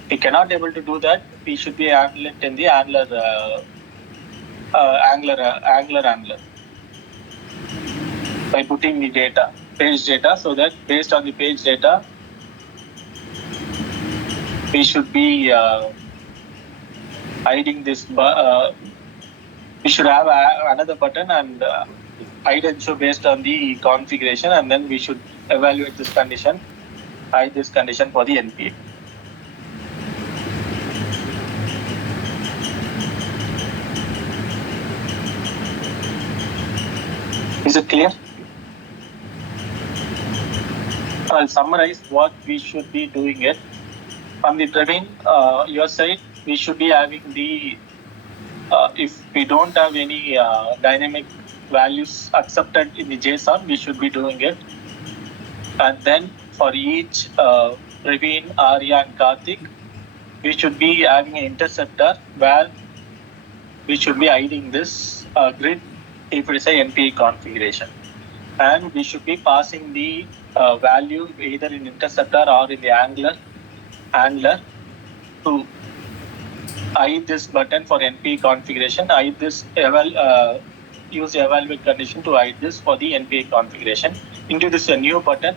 If we cannot able to do that, we should be handle it in the angler by putting the data, page data, so that based on the page data, we should be hiding this. We should have another button and hide and show based on the configuration, and then we should evaluate this condition, hide this condition for the NPA. Is it clear? I'll summarize what we should be doing it. From the Praveen, your side, we should be having the, if we don't have any dynamic values accepted in the JSON, we should be doing it. And then for each Praveen, Arya and Karthik, we should be having an interceptor where we should be hiding this grid if it is a NPA configuration. And we should be passing the value either in interceptor or in the angler to hide this button for NPA configuration, hide this use the evaluate condition to hide this for the NPA configuration. Into this a new button.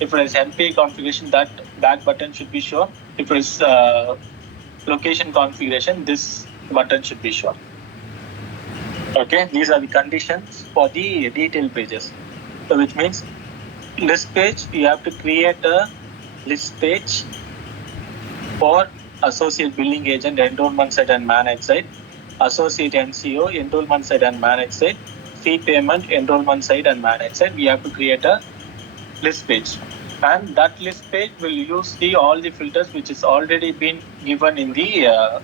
If it is NPA configuration, that button should be shown. If it is location configuration, this button should be shown. Okay, these are the conditions for the detail pages. So which means list page, you have to create a list page for associate billing agent, enrollment side and manage side, associate NCO, enrollment side and manage side, fee payment, enrollment side and manage side. We have to create a list page, and that list page will use all the filters which is already been given in the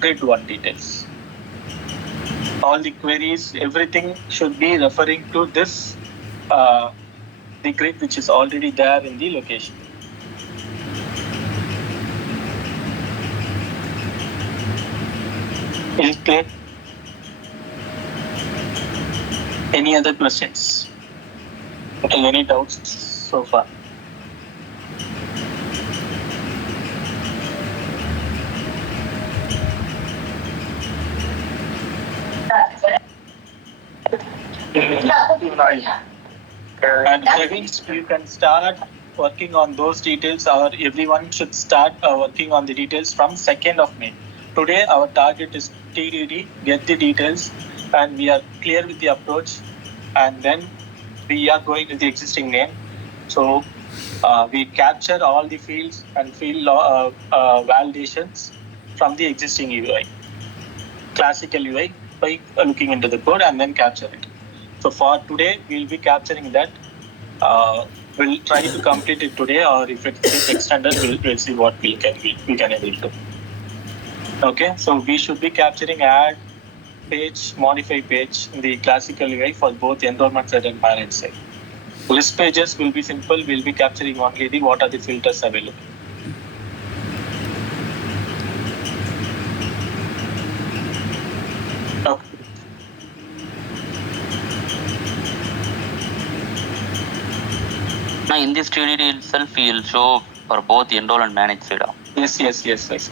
grid 1 details. All the queries, everything should be referring to this the grid which is already there in the location. Is it clear? Any other questions? Okay, any doubts so far? And Kevin, you can start working on those details, or everyone should start working on the details from 2nd of May. Today, our target is TDD, get the details, and we are clear with the approach, and then we are going with the existing name. So we capture all the fields and field validations from the existing UI, classical UI, by looking into the code and then capture it. So for today, we'll be capturing that. We'll try to complete it today, or if it gets extended, we'll see what we can able to. Okay, so we should be capturing add page, modify page in the classical UI for both enrollment side and manage side. List pages will be simple. We'll be capturing only what are the filters available. Okay. Now in this TDD itself, we will show for both enroll and manage side. Yes.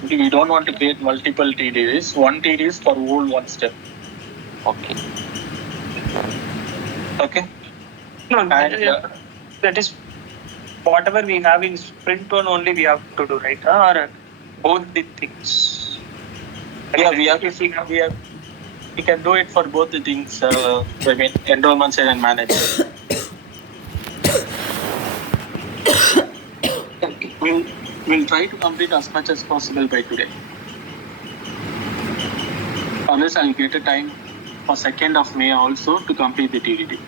We don't want to create multiple TDDs. One TD is for whole one step. Okay. Okay. No, And that is whatever we have in sprint 1 only we have to do, right? Or both the things. yeah, we can do it for both the things. I mean, enrollment side and manage side. We'll try to complete as much as possible by today. Unless I'll get a time for 2nd of May also to complete the TDD.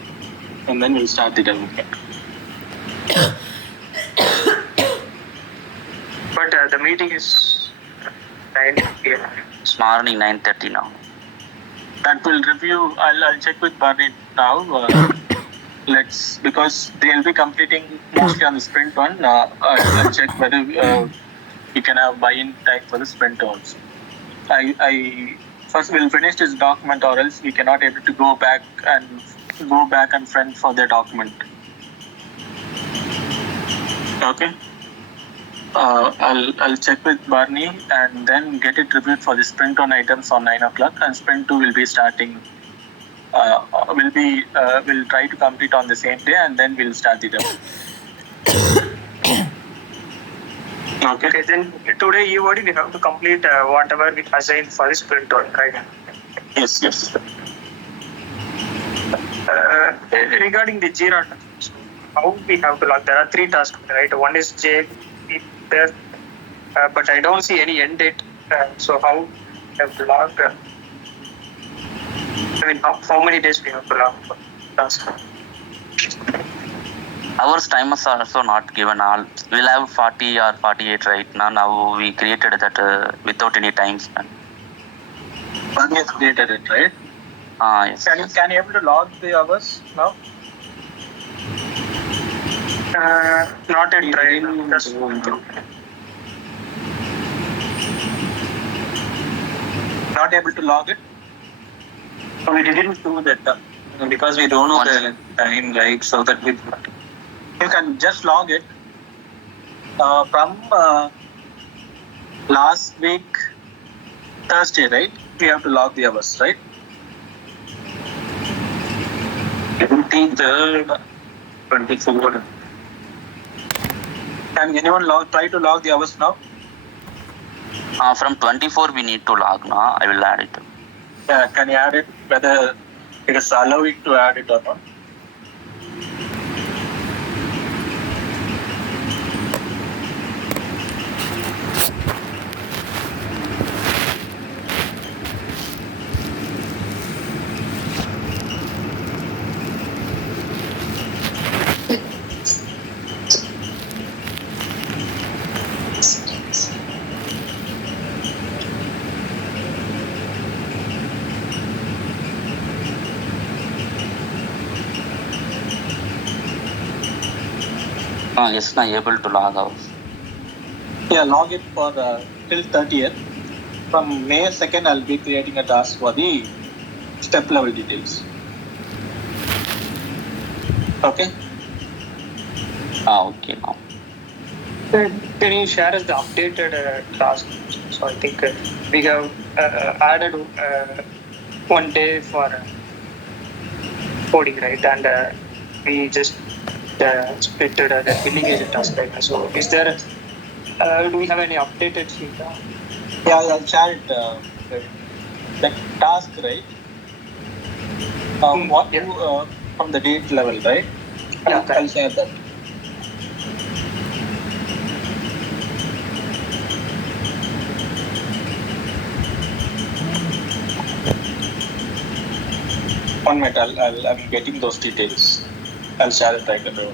And then we'll start the development. But the meeting is 9 p.m. It's morning 9:30 now. That will review. I'll check with Barney now. Because they'll be completing mostly on the sprint 1. I'll check whether we can have buy-in time for the sprint also. first we'll finish this document, or else we cannot able to go back and front for the document. Okay. I'll check with Barney and then get it reviewed for the sprint on items on 9 o'clock, and sprint 2 will be starting. We'll try to complete on the same day, and then we'll start the demo. Okay, then today EOD we have to complete whatever we assigned for this sprint on, right? Yes. Regarding the Jira tasks, how we have to log? There are 3 tasks, right? One is J, there, but I don't see any end date. So how we have to log? How many days we have to log for task? Our timers are also not given. All we'll have 40 or 48 right now. Now we created that without any time span. Barney has created it, right? Yes. Can you able to log the hours now? Not yet, right? Not able to log it? So we didn't do that because we don't know the time, right? So that we. You can just log it from last week Thursday, right? We have to log the hours, right? 23rd, 24th. Can anyone try to log the hours now? From 24 we need to log now. I will add it. Yeah, can you add it? Whether it is allowed to add it or not? Yes, now able to log out. Yeah, log it for till 30th. From May 2nd, I'll be creating a task for the step level details. Okay? Okay now. Can you share us the updated task? So I think we have added 1 day for coding, right? And we just splitted the billing agent task, right? So is there? Do we have any updated feedback? Yeah, I'll share it. The task, right? What yeah. you from the date level, right? Yeah, I'll share that. One minute, I'm getting those details. I'll share it right away.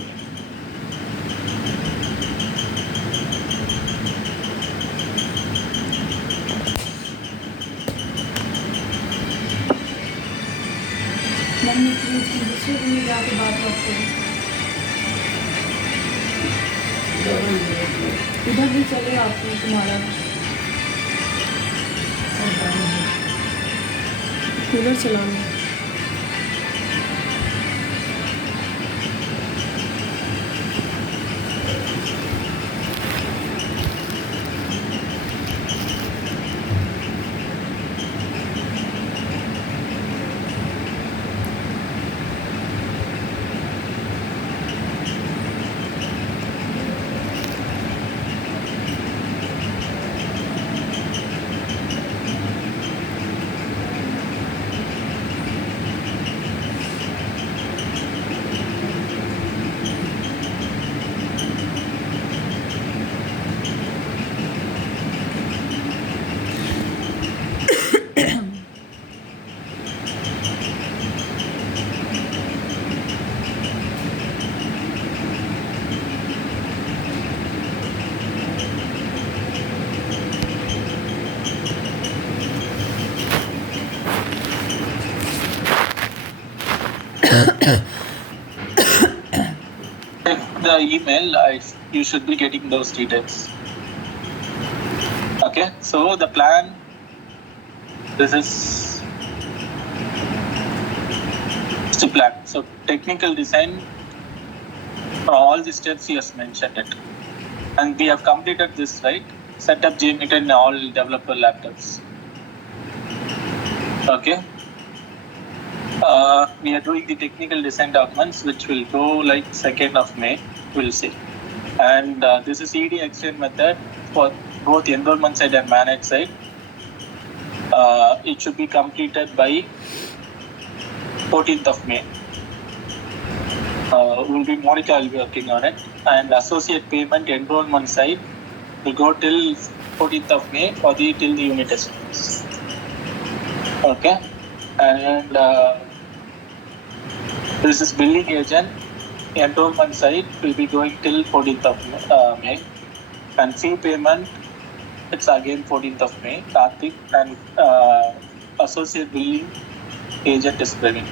Mummy please दूसरे room में जाके बात करो। इधर भी चलेगा आपको तुम्हारा कूलर चलाना। The email, you should be getting those details. Okay, so the plan This is the plan. So technical design, for all the steps he has mentioned it. And we have completed this, right? Set up JMeter in all developer laptops. Okay. We are doing the technical design documents, which will go like 2nd of May, we'll see. And this is ED method for both enrollment side and manage side. It should be completed by 14th of May. Monica will be working on it. And associate payment enrollment side will go till 14th of May for till the unit tests. Okay. And this is billing agent. Enrollment side will be going till 14th of May. And fee payment, it's again 14th of May. Karthik, and associate billing agent is Praveen.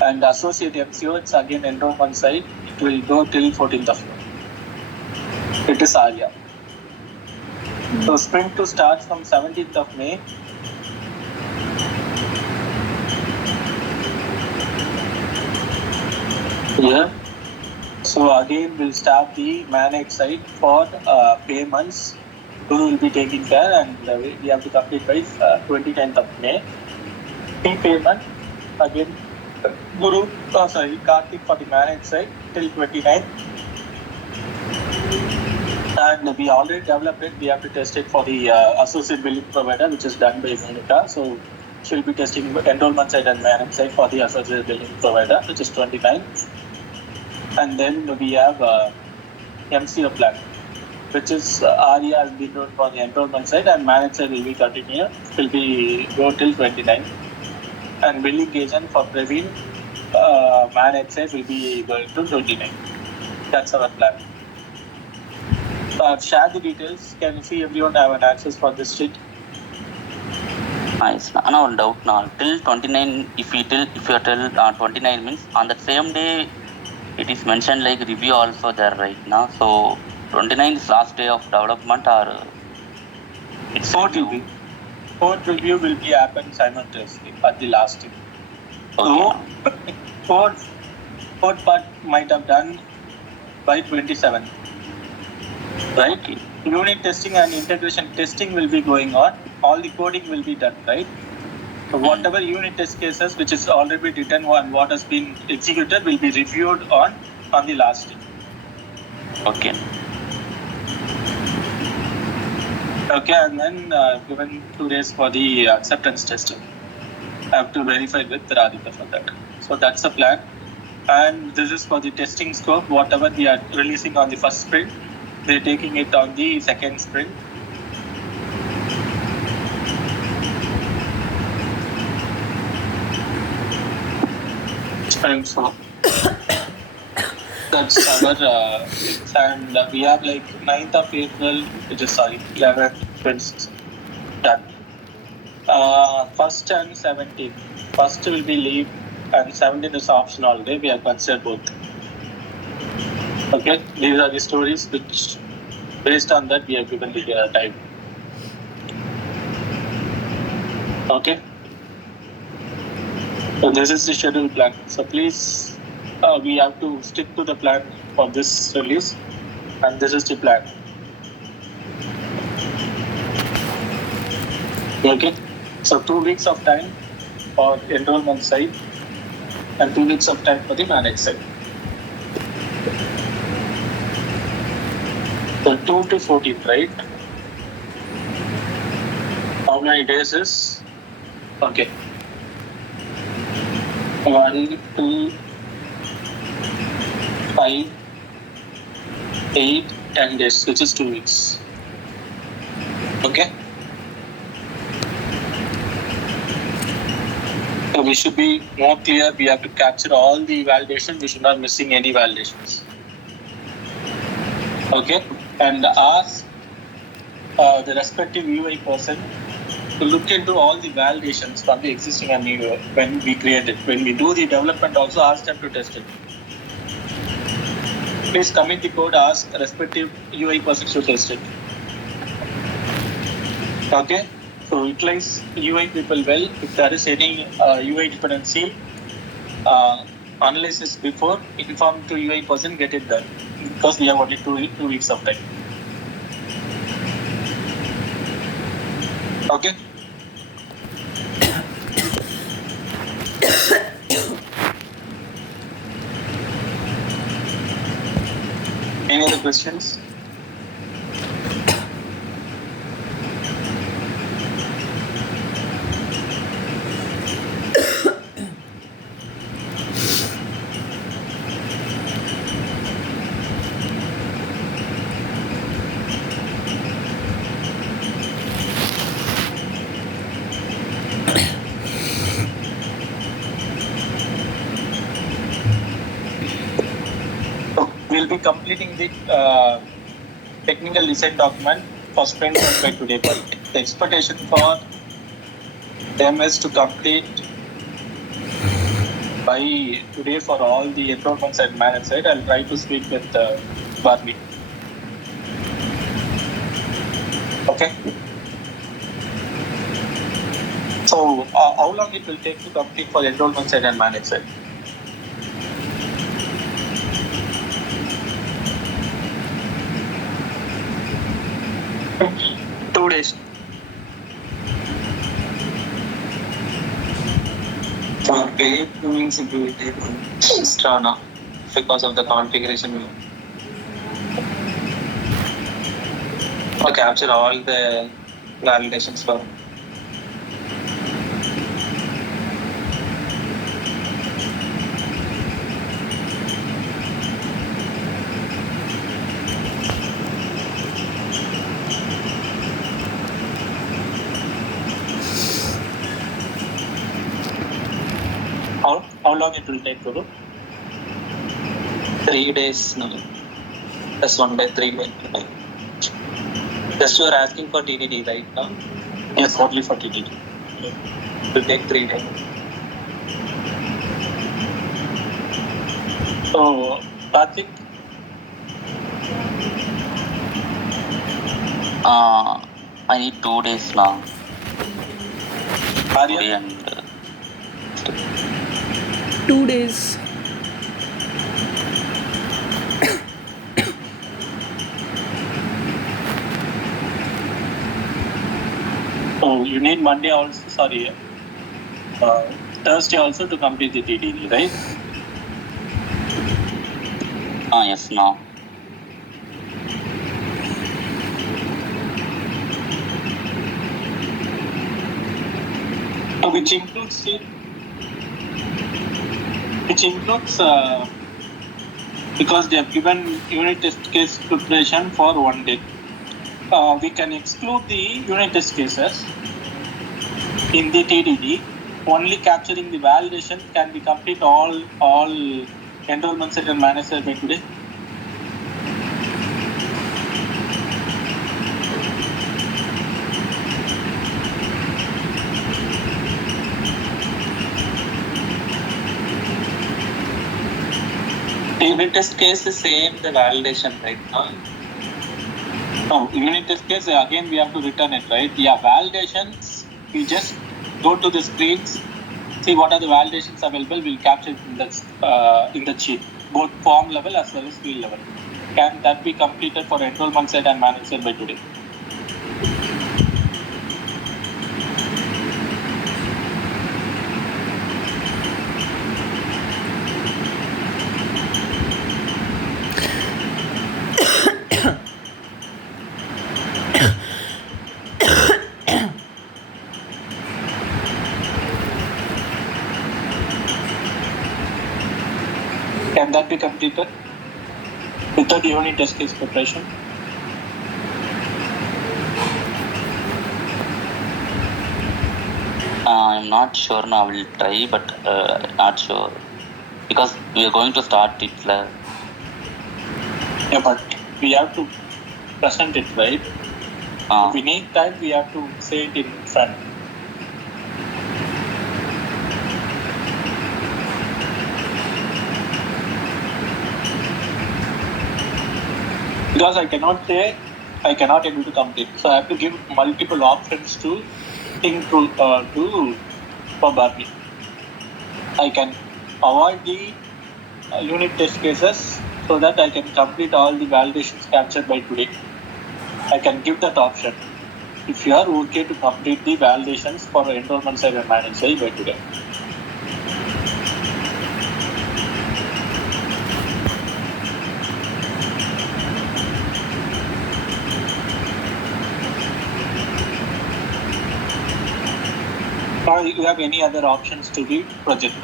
And associate MCO, it's again enrollment side. It will go till 14th of May. It is Arya. So sprint to start from 17th of May. Yeah. So again, we'll start the manage side for payments. Guru will be taking care, and we have to complete by 29th of May. Fee payment again. Karthik for the manage side till 29th. And we already developed it. We have to test it for the associate billing provider, which is done by Monica. So she'll be testing enrollment side and manage side for the associate billing provider, which is 29th. And then we have MCO plan, which is Arya has been done for the enrollment side, and manage side will be continued. Will be go till 29th. And billing agent for Praveen, manage side will be going to 29. That's our plan. Share the details. Can you see everyone have an access for this sheet? Nice. No doubt now. Till 29, if you tell 29 means on the same day, it is mentioned like review also there right now. So 29 is last day of development, or it's review. Fourth review will be happen simultaneously at the last day. Okay. So fourth part might have done by 27th. Right? Okay. Unit testing and integration testing will be going on. All the coding will be done, right? So whatever unit test cases which is already written and what has been executed will be reviewed on the last day. Okay. Okay, and then given 2 days for the acceptance testing. I have to verify with Radhika for that. So that's the plan. And this is for the testing scope. Whatever we are releasing on the first sprint, they're taking it on the second sprint. And so that's our and we have like 9th of April, which is 11th, 26th, done. 1st and 17th. 1st will be leave and 17th is optional day. We have considered both. Okay, these are the stories which, based on that, we have given the time. Okay. So this is the schedule plan. So please, we have to stick to the plan for this release, and this is the plan. Okay. So 2 weeks of time for enrollment side, and 2 weeks of time for the manage side. So 2 to 14, right? How many days is? Okay. 1, 2, 5, 8, 10 days, which is 2 weeks. Okay. So we should be more clear. We have to capture all the validations. We should not missing any validations. Okay. And ask the respective UI person to look into all the validations from the existing and new when we create it. When we do the development, also ask them to test it. Please commit the code, ask respective UI person to test it. Okay. So utilize UI people well. If there is any UI dependency, analysis before, inform to UI person, get it done. Because we have only two weeks of time. Okay. Any other questions? So we'll be completing the technical design document for sprint by today. But the expectation for them is to complete by today for all the enrollments at managed side. I'll try to speak with Barbie. Okay. So how long it will take to complete for enrollment side and managed side? Two days. For paid means it will take extra now because of the configuration. To capture all the validations for. How long it will take, Guru? 3 days now. Plus 1 day, 3 days. Just you are asking for TDD right now. Yes, only for TTD. It will take 3 days. So, Karthik, I need 2 days now. Arya, Today and 2 days. so you need Monday also, sorry, Thursday also to complete the TTD, right? yes, now. So which includes because they have given unit test case preparation for 1 day. We can exclude the unit test cases in the TDD. Only capturing the validation can be complete all enrollment set and manager by today. Unit test case is same the validation right now. No, unit test case again we have to return it, right? Yeah, validations. We just go to the screens, see what are the validations available. We'll capture it in the sheet, both form level as well as field level. Can that be completed for enrollment set and managed set by today? Can that be completed without the unit test case preparation? I'm not sure now. I will try, but not sure because we are going to start it. Yeah, but we have to present it, right? If we need time, we have to say it in front. Because I cannot say I cannot able to complete. So I have to give multiple options to thing to for Barney. I can avoid the unit test cases so that I can complete all the validations captured by today. I can give that option if you are okay to complete the validations for enrollment side and managed side by today. Or you have any other options to the project?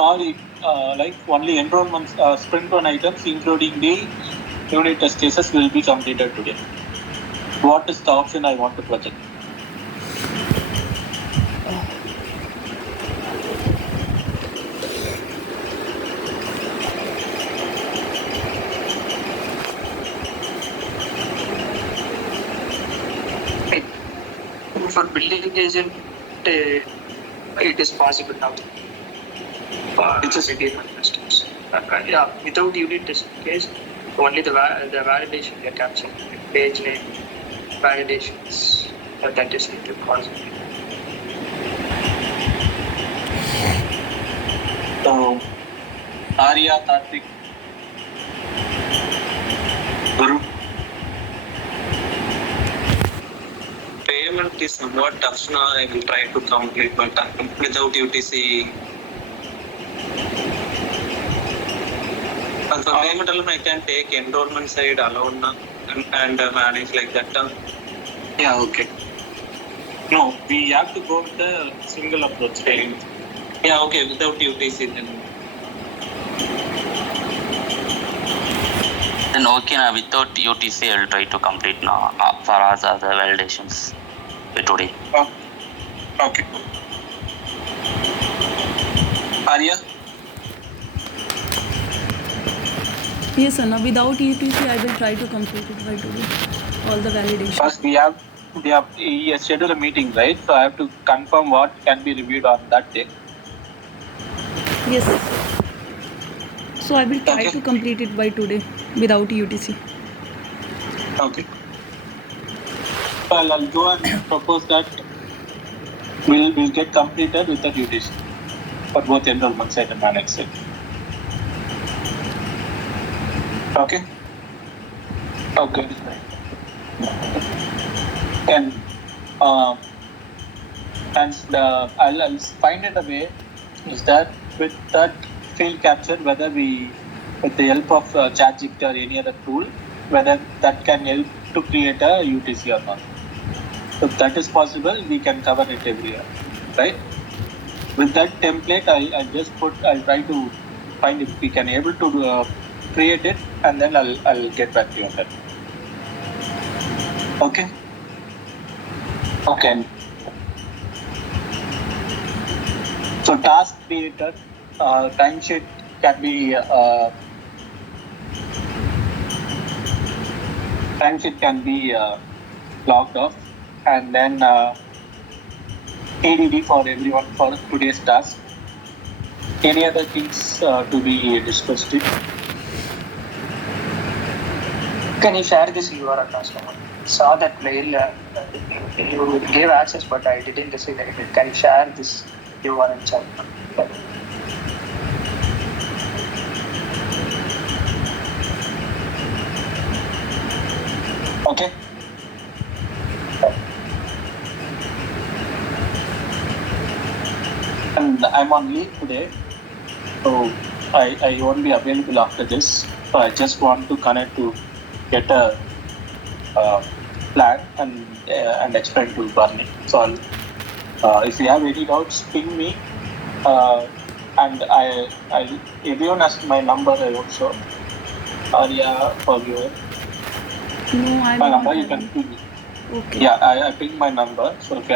Or like only enrollment sprint one items, including the unit test cases, will be completed today. What is the option I want to project? For building agent, it is possible now. It's just again systems. Yeah, without unit test case, only the validation they capture, page name, validations, that is need to possible. So, Arya, Karthik, Guru. Payment is somewhat tough now. I will try to complete, but without UTC. And for payment alone, I can take enrollment side alone and manage like that. Yeah, okay. No, we have to go with the single approach. Right? Yeah, okay, without UTC then. Then okay, now without UTC, I'll try to complete now for us other validations today. Oh, okay. Arya? Yes, sir. Now without UTC, I will try to complete it by today. All the validation. First, we have scheduled a meeting, right? So I have to confirm what can be reviewed on that day. Yes. So I will try Okay. to complete it by today without UTC. Okay. Well, I'll go and propose that we'll get completed with the UTC for both enrollment side and managed side. Okay. Okay. And I'll find it a way is that with that field capture, whether we with the help of ChatGPT or any other tool, whether that can help to create a UTC or not. If that is possible, we can cover it every year, right? With that template, I'll try to find if we can able to create it, and then I'll get back to you on that. Okay. Okay. So task creator, timesheet can be logged off, and then ADD for everyone for today's task. Any other things to be discussed? Can you share this URL customer? Saw that mail. You gave access, but I didn't receive it. Can you share this URL chat? Okay. And I'm on leave today, so I won't be available after this. So I just want to connect to get a plan and explain to Barney. So if you have any doubts, ping me. And everyone has my number also. Arya, for you. No, I My will number not you have can it. ping me. Okay. Yeah, I ping my number. So if you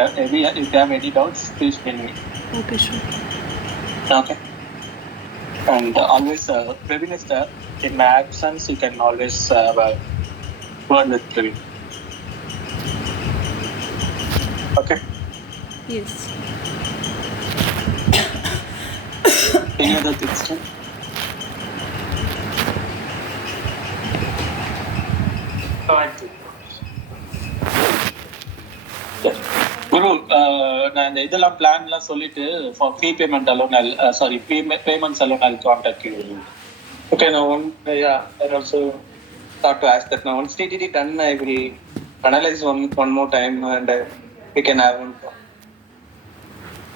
have any doubts, please ping me. Okay, sure. Okay. And always Praveen is there. In my absence, you can always have a word with Praveen. Okay. Yes. Any other things? குரு நான் இந்த இதெல்லாம் பிளான்லாம் சொல்லிட்டு for fee payment alone sorry payments alone I'll contact you. Okay, now I also thought to ask that now once TDD done, I will analyze one more time and we can have one.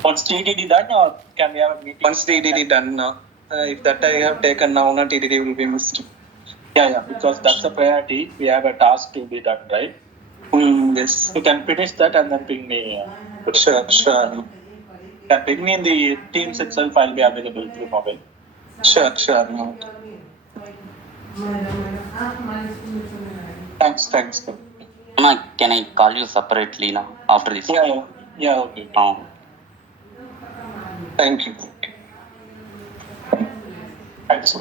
Once TDD done or can we have a meeting? Once TDD done now, if that I have taken now, no TDD will be missed. Yeah, because that's a priority. We have a task to be done, right? Yes. You can finish that and then ping me. Sure. You can ping me in the Teams itself. I'll be available through mobile. Sure. No. Thanks. Anna, can I call you separately now after this? Yeah, okay. Thank you. Thanks.